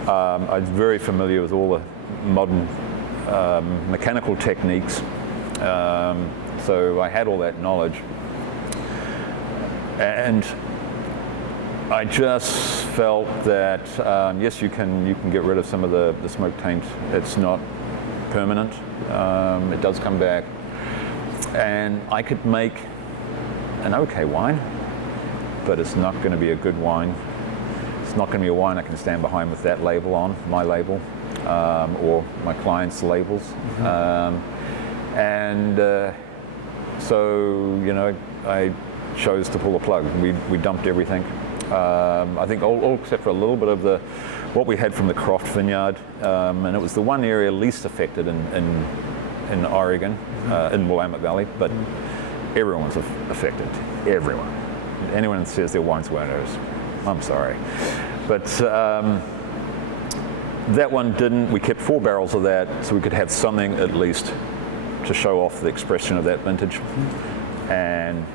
I was very familiar with all the modern mechanical techniques. So I had all that knowledge, and I just felt that yes, you can get rid of some of the smoke taint. It's not permanent. It does come back. And I could make an okay wine, but it's not going to be a good wine. It's not going to be a wine I can stand behind with that label on, my label, or my clients' labels. So, you know, I chose to pull the plug. We dumped everything. I think all except for a little bit of what we had from the Croft vineyard, and it was the one area least affected in Oregon, in Willamette Valley, but everyone's affected. Everyone. Anyone that says their wine's winners, I'm sorry. But that one didn't. We kept 4 barrels of that, so we could have something at least to show off the expression of that vintage. And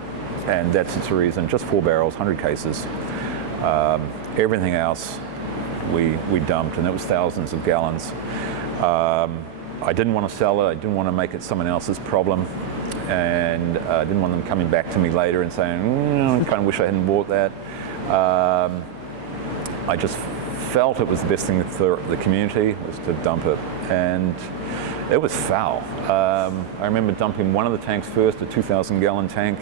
that's the reason. Just 4 barrels, 100 cases. Everything else we dumped, and it was thousands of gallons. I didn't want to sell it. I didn't want to make it someone else's problem, and I didn't want them coming back to me later and saying, I kind of wish I hadn't bought that. I just felt it was the best thing for the community was to dump it, and it was foul. I remember dumping one of the tanks first, a 2,000-gallon tank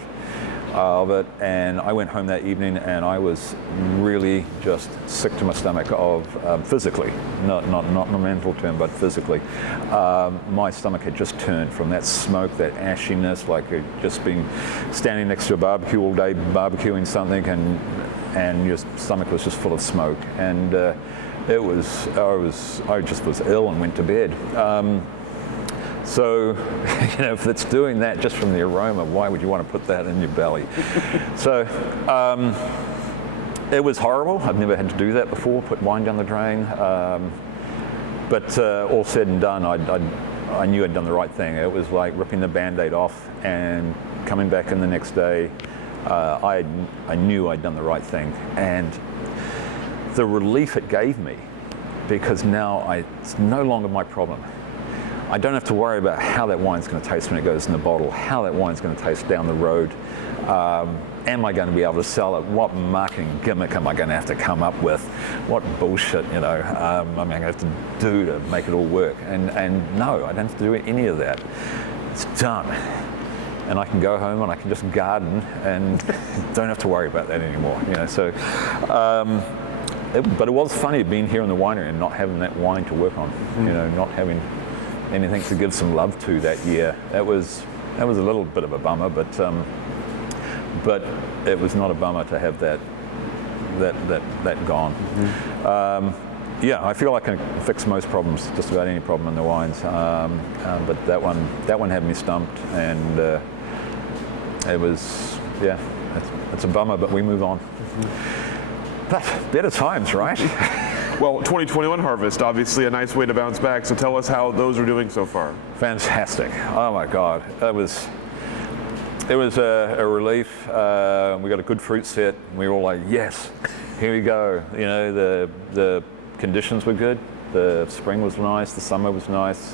of it, and I went home that evening and I was really just sick to my stomach of physically, not in a mental term, but physically. My stomach had just turned from that smoke, that ashiness, like I'd just been standing next to a barbecue all day, barbecuing something, and your stomach was just full of smoke, and I just was ill and went to bed. So, you know, if it's doing that just from the aroma, why would you want to put that in your belly? So, it was horrible. I've never had to do that before, put wine down the drain. But all said and done, I knew I'd done the right thing. It was like ripping the Band-Aid off and coming back in the next day. I knew I'd done the right thing, and the relief it gave me, because now it's no longer my problem. I don't have to worry about how that wine's going to taste when it goes in the bottle, how that wine's going to taste down the road. Am I going to be able to sell it? What marketing gimmick am I going to have to come up with? What bullshit, am I going to have to do to make it all work? And no, I don't have to do any of that. It's done. And I can go home and I can just garden and don't have to worry about that anymore. But it was funny being here in the winery and not having that wine to work on. Not having anything to give some love to that year. That was a little bit of a bummer, but it was not a bummer to have that gone. I feel like I can fix most problems, just about any problem in the wines. But that one had me stumped, and it was it's a bummer, but we move on. But better times, right? Well, 2021 harvest, obviously a nice way to bounce back. So tell us how those are doing so far. Fantastic. Oh my God. It was a relief. We got a good fruit set. We were all like, yes, here we go. The conditions were good. The spring was nice. The summer was nice.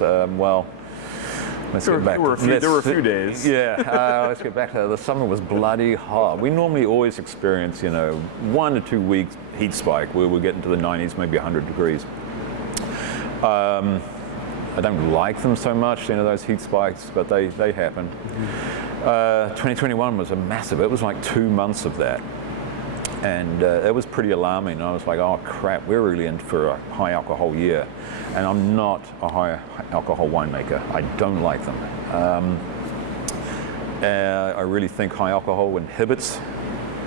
Let's get back. There were a few days. Yeah, let's get back to the summer was bloody hot. We normally always experience, 1 to 2 weeks heat spike where we'll get into the 90s, maybe 100 degrees. I don't like them so much, those heat spikes, but they happen. 2021 was a massive. It was like 2 months of that. And it was pretty alarming. I was like, oh crap, we're really in for a high alcohol year. And I'm not a high alcohol winemaker. I don't like them. I really think high alcohol inhibits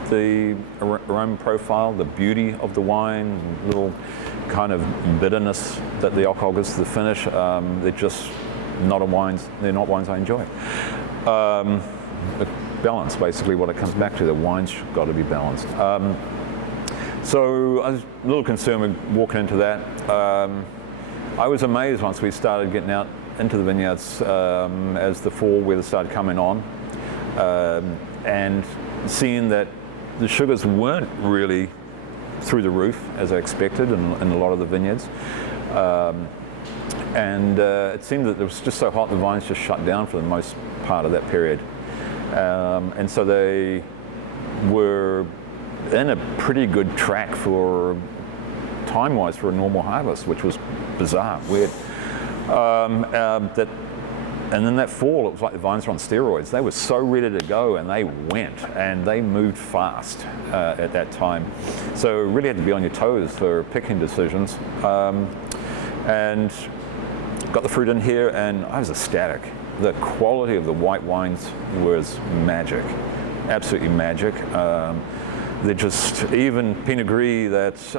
the aroma profile, the beauty of the wine, little kind of bitterness that the alcohol gives to the finish. They're just not wines I enjoy. Balance, basically what it comes back to. The wine's got to be balanced. So I was a little concerned with walking into that. I was amazed once we started getting out into the vineyards as the fall weather started coming on, and seeing that the sugars weren't really through the roof as I expected in a lot of the vineyards. And it seemed that it was just so hot the vines just shut down for the most part of that period. And so they were in a pretty good track for time-wise for a normal harvest, which was bizarre, weird. And then that fall, it was like the vines were on steroids. They were so ready to go, and they went, and they moved fast at that time. So really had to be on your toes for picking decisions. And got the fruit in here, and I was ecstatic. The quality of the white wines was magic, absolutely magic. They're just, even Pinot Gris that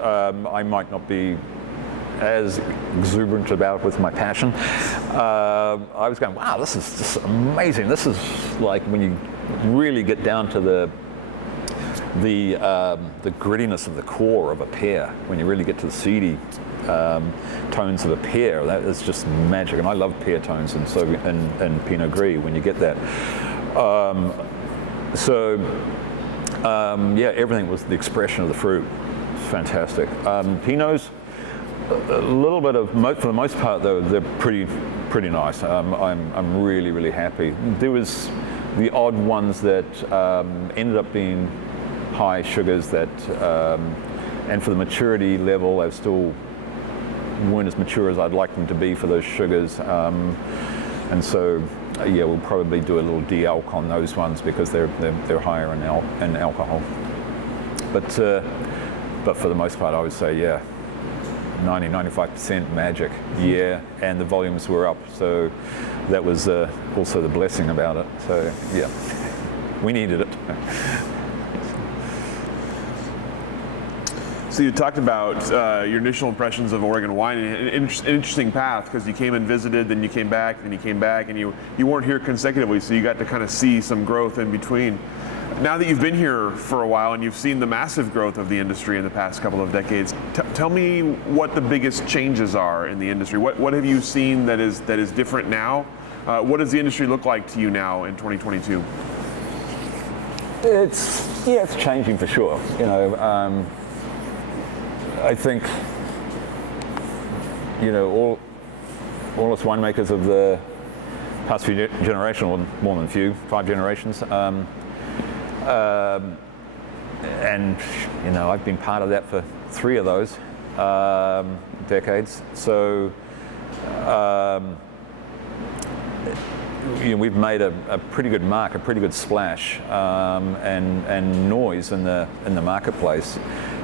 I might not be as exuberant about with my passion. I was going, wow, this is just amazing. This is like when you really get down to the grittiness of the core of a pear, when you really get to the seedy tones of a pear. That is just magic, and I love pear tones, and so in Pinot Gris when you get that. Everything was the expression of the fruit. Fantastic. Pinots, a little bit of, for the most part though, they're pretty nice. I'm really happy. There was the odd ones that ended up being high sugars that, and for the maturity level, they still weren't as mature as I'd like them to be for those sugars. And so, we'll probably do a little de-alc on those ones because they're higher in alcohol. But for the most part, I would say, 90-95% magic. Yeah, and the volumes were up, so that was also the blessing about it. So we needed it. So you talked about your initial impressions of Oregon wine, and an interesting path, because you came and visited, then you came back, and you weren't here consecutively, so you got to kind of see some growth in between. Now that you've been here for a while and you've seen the massive growth of the industry in the past couple of decades, tell me what the biggest changes are in the industry. What have you seen that is different now? What does the industry look like to you now in 2022? It's changing for sure. I think all us winemakers of the past few generations, or more than a few, 5 generations, and I've been part of that for 3 of those decades. So we've made a pretty good mark, a pretty good splash, and noise in the marketplace.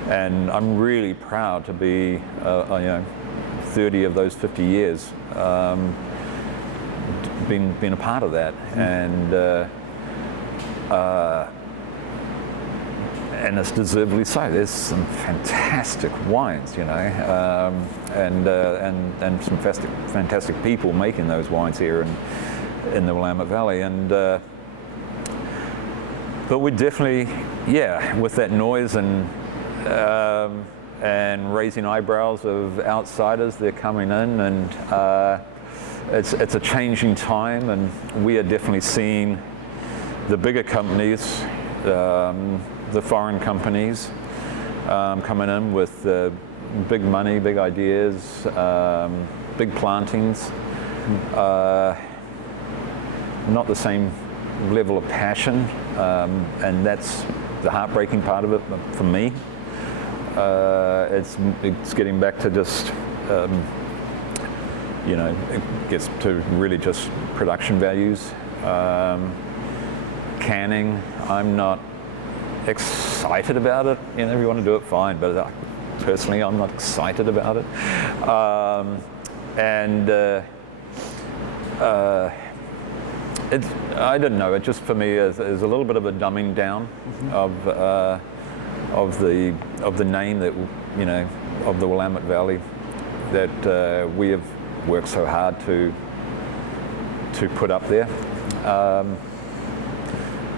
And I'm really proud to be 30 of those 50 years been a part of that. And it's deservedly so. There's some fantastic wines, and some fantastic people making those wines here in the Willamette Valley. But we're definitely, with that noise and raising eyebrows of outsiders, they're coming in, and it's a changing time, and we are definitely seeing the bigger companies, the foreign companies, coming in with big money, big ideas, big plantings, not the same level of passion, and that's the heartbreaking part of it for me. It's getting back to just it gets to really just production values. Canning, I'm not excited about it. If you want to do it, fine, but personally I'm not excited about it. I don't know, it just for me is a little bit of a dumbing down of the name that of the Willamette Valley that we have worked so hard to put up there.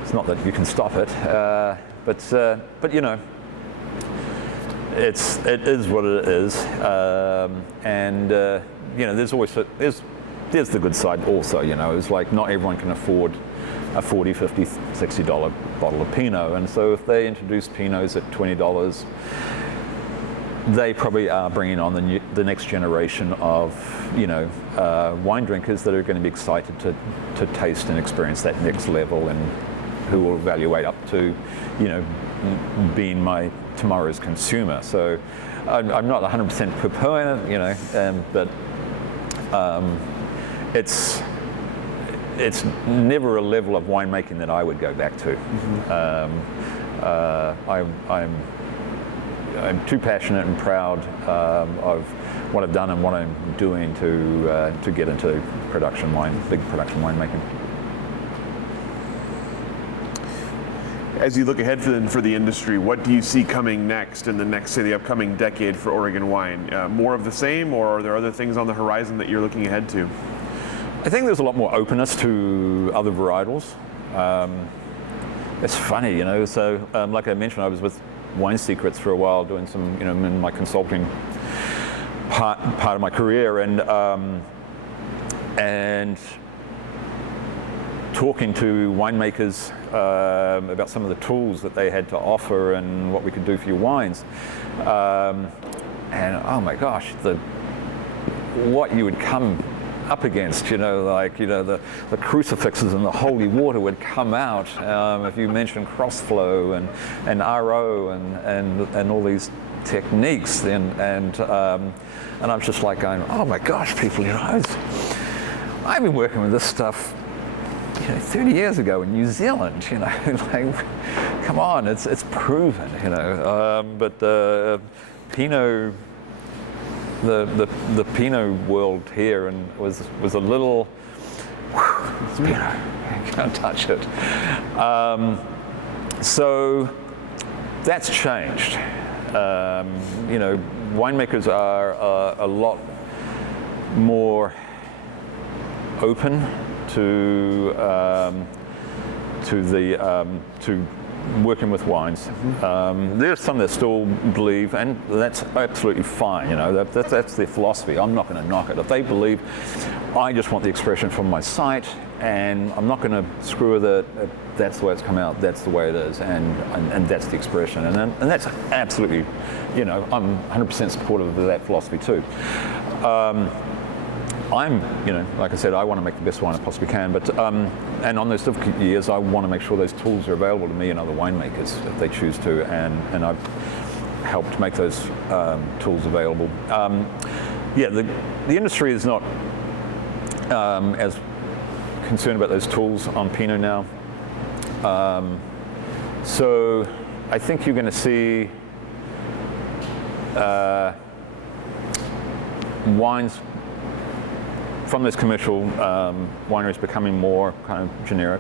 It's not that you can stop it, but it is what it is, and there's always there's the good side also. It's like not everyone can afford a $40, $50, $60 bottle of Pinot, and so if they introduce Pinots at $20, they probably are bringing on the next generation of wine drinkers that are going to be excited to taste and experience that next level, and who will evaluate up to being my tomorrow's consumer. So I'm not 100% proponent, but it's never a level of winemaking that I would go back to. I'm too passionate and proud of what I've done and what I'm doing to get into production wine, big production winemaking. As you look ahead for the industry, what do you see coming next in the upcoming decade for Oregon wine? More of the same, or are there other things on the horizon that you're looking ahead to? I think there's a lot more openness to other varietals. It's funny, so like I mentioned, I was with Wine Secrets for a while doing some, in my consulting part of my career, and talking to winemakers about some of the tools that they had to offer and what we could do for your wines. And oh my gosh, what you would come up against, the crucifixes and the holy water would come out if you mentioned crossflow and RO and all these techniques. And I'm just like going, oh my gosh, people, I've been working with this stuff 30 years ago in New Zealand, like, come on, it's proven, but Pinot, the Pinot world here was a little, it's Pinot, I can't touch it. So that's changed. Winemakers are a lot more open to working with wines. There's some that still believe, and that's absolutely fine. You know, that's their philosophy. I'm not going to knock it. If they believe, I just want the expression from my site, and I'm not going to screw with it. That's the way it's come out. That's the way it is, and that's the expression. And that's absolutely, you know, I'm 100% supportive of that philosophy too. I'm, you know, like I said, I want to make the best wine I possibly can, but and on those difficult years, I want to make sure those tools are available to me and other winemakers if they choose to, and I've helped make those tools available. Yeah, the industry is not as concerned about those tools on Pinot now, so I think you're going to see wines from those commercial wineries becoming more kind of generic.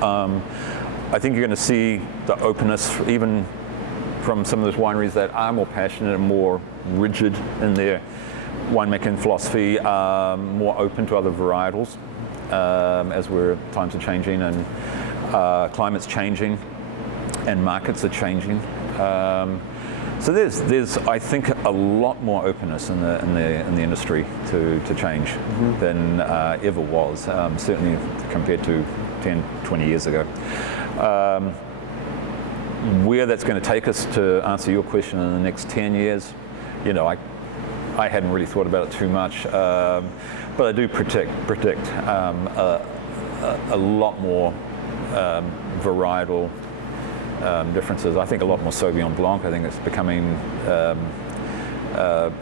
I think you're going to see the openness even from some of those wineries that are more passionate and more rigid in their winemaking philosophy, more open to other varietals as times are changing and climate's changing and markets are changing. So there's I think a lot more openness in the industry to change than ever was, certainly compared to 10, 20 years ago. Where that's going to take us, to answer your question, in the next 10 years, you know, I hadn't really thought about it too much, but I do predict a lot more varietal differences. I think a lot more Sauvignon Blanc. I think it's becoming a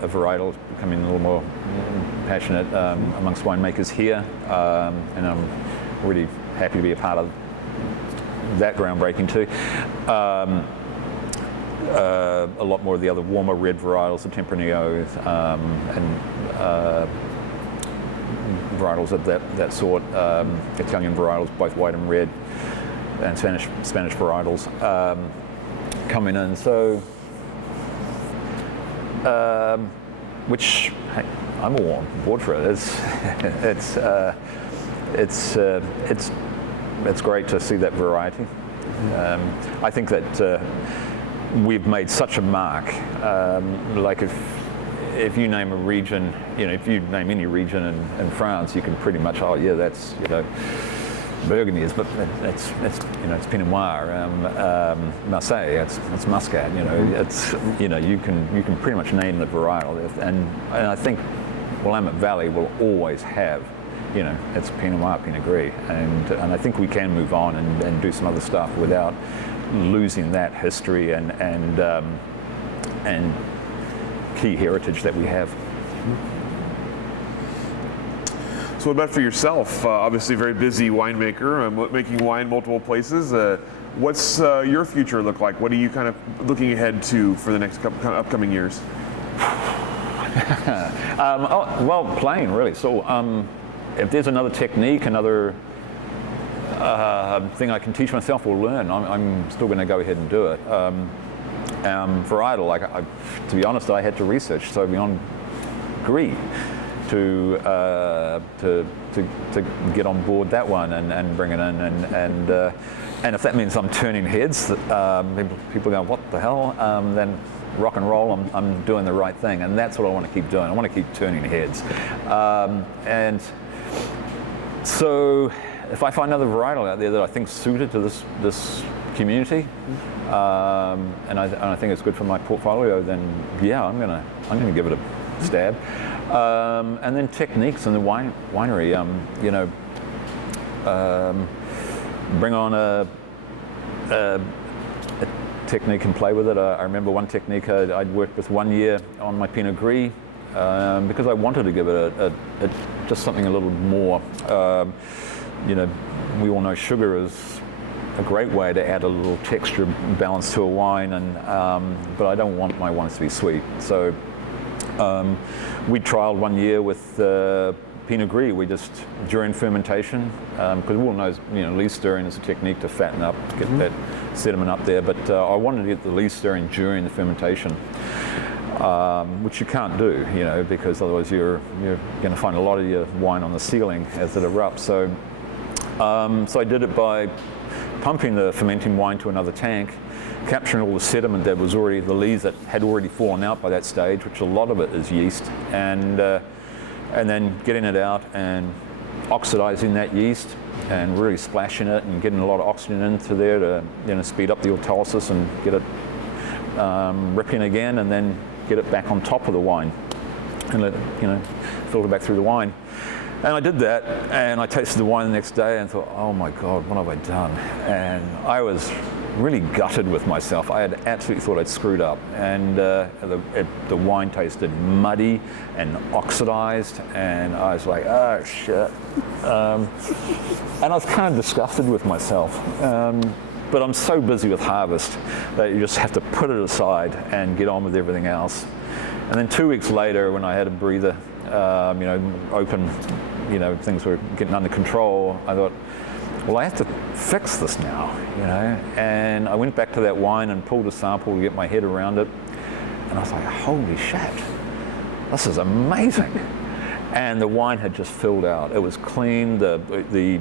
varietal, becoming a little more passionate amongst winemakers here, and I'm really happy to be a part of that groundbreaking too. A lot more of the other warmer red varietals, the Tempranillo, and varietals of that sort, Italian varietals, both white and red, and Spanish varietals coming in. So, which, hey, I'm all on board for it. It's great to see that variety. I think that we've made such a mark. Like if you name a region, you know, if you name any region in France, you can pretty much, oh yeah, that's, you know, Burgundy is, but it's you know, it's Pinot Noir. Marseille, it's Muscat. You know, it's, you know, you can pretty much name the varietal, and I think Willamette Valley will always have, you know, it's Pinot Noir, Pinot Gris, and I think we can move on and do some other stuff without losing that history and key heritage that we have. So what about for yourself? Obviously a very busy winemaker, making wine multiple places. What's your future look like? What are you kind of looking ahead to for the next upcoming years? Well, playing really. So if there's another technique, another thing I can teach myself or learn, I'm still going to go ahead and do it. Varietal, like to be honest, I had to research Sauvignon Gris to get on board that one and bring it in, and if that means I'm turning heads, people go, what the hell? Then rock and roll, I'm doing the right thing, and that's what I want to keep doing. I want to keep turning heads, and so if I find another varietal out there that I think is suited to this community, and I think it's good for my portfolio, then yeah, I'm gonna give it a stab. And then techniques in the winery, you know, bring on a technique and play with it. I remember one technique I'd worked with 1 year on my Pinot Gris, because I wanted to give it just something a little more. You know, we all know sugar is a great way to add a little texture balance to a wine, and but I don't want my wines to be sweet. So we trialed 1 year with Pinot Gris. We just, during fermentation, because we all know, you know, leaf stirring is a technique to fatten up, get that sediment up there. But I wanted to get the leaf stirring during the fermentation, which you can't do, you know, because otherwise you're going to find a lot of your wine on the ceiling as it erupts. So So I did it by pumping the fermenting wine to another tank, capturing all the sediment that was already, the lees that had already fallen out by that stage, which a lot of it is yeast, and then getting it out and oxidizing that yeast and really splashing it and getting a lot of oxygen into there to speed up the autolysis and get it ripping again, and then get it back on top of the wine and let it filter back through the wine. And I did that, and I tasted the wine the next day and thought, oh my God, what have I done? And I was really gutted with myself. I had absolutely thought I'd screwed up, and the wine tasted muddy and oxidized, and I was like, oh shit. And I was kind of disgusted with myself. But I'm so busy with harvest that you just have to put it aside and get on with everything else. And then 2 weeks later, when I had a breather, open, things were getting under control, I thought, well, I have to fix this now, And I went back to that wine and pulled a sample to get my head around it. And I was like, holy shit, this is amazing. And the wine had just filled out. It was clean. The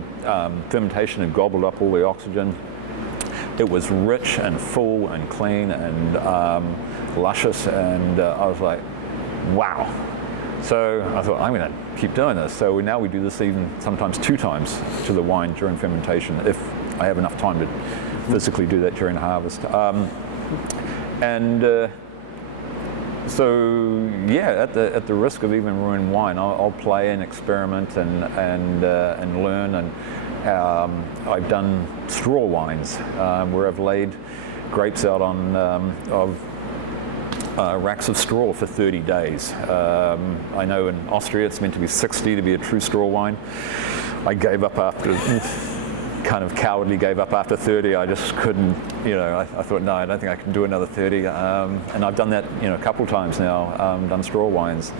fermentation had gobbled up all the oxygen. It was rich and full and clean and luscious. And I was like, wow. So I thought, I'm going to keep doing this. So now we do this even sometimes 2 times to the wine during fermentation, if I have enough time to physically do that during harvest. So yeah, at the risk of even ruining wine, I'll play and experiment and learn. And I've done straw wines where I've laid grapes out on racks of straw for 30 days. I know in Austria it's meant to be 60 to be a true straw wine. I gave up after, kind of cowardly gave up after 30. I just couldn't, I thought, no, I don't think I can do another 30. And I've done that, a couple times now, done straw wines.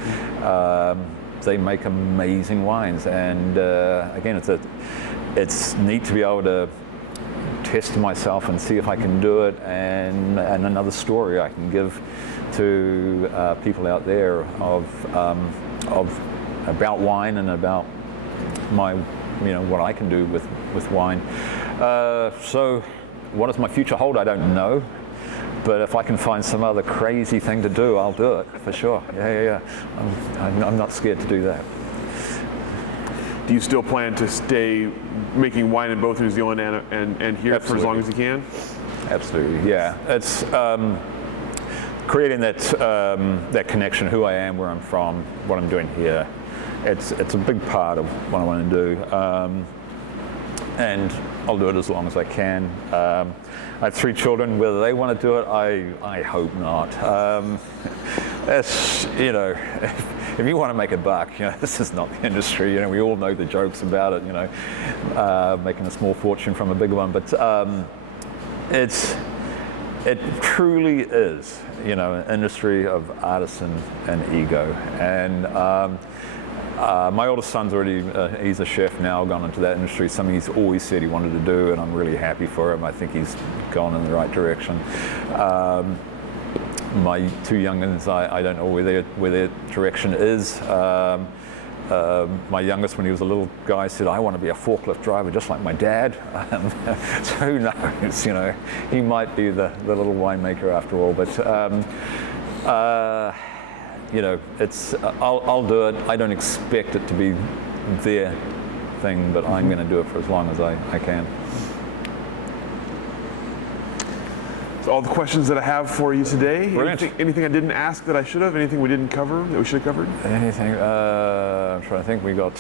They make amazing wines. And again, it's neat to be able to test myself and see if I can do it, and another story I can give to people out there about wine and about my, what I can do with wine. So what does my future hold? I don't know. But if I can find some other crazy thing to do, I'll do it for sure. Yeah. I'm not scared to do that. Do you still plan to stay making wine in both New Zealand and here Absolutely. for as long as you can? Absolutely, yeah. It's creating that connection, who I am, where I'm from, what I'm doing here. It's a big part of what I want to do. And I'll do it as long as I can. I have 3 children. Whether they want to do it, I hope not. If you want to make a buck, this is not the industry. We all know the jokes about it. Making a small fortune from a big one, but it truly is, an industry of artisan and ego. And my oldest son's already, he's a chef now, gone into that industry, something he's always said he wanted to do, and I'm really happy for him. I think he's gone in the right direction. My 2 young ones, I don't know where their direction is. My youngest, when he was a little guy, said, I want to be a forklift driver just like my dad. So who knows, he might be the little winemaker after all. But I'll do it. I don't expect it to be their thing, but I'm going to do it for as long as I can. That's all the questions that I have for you today. Brilliant. Anything I didn't ask that I should have? Anything we didn't cover that we should have covered? Anything? I'm trying to think. We got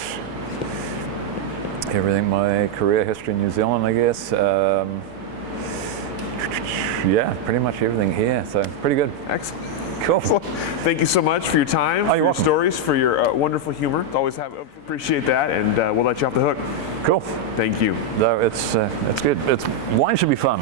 everything. My career history in New Zealand, I guess. Yeah, pretty much everything here. So pretty good. Excellent. Cool. Thank you so much for your time, for your welcome. stories, for your wonderful humor. Always appreciate that, and we'll let you off the hook. Cool. Thank you. No, it's good. Wine should be fun.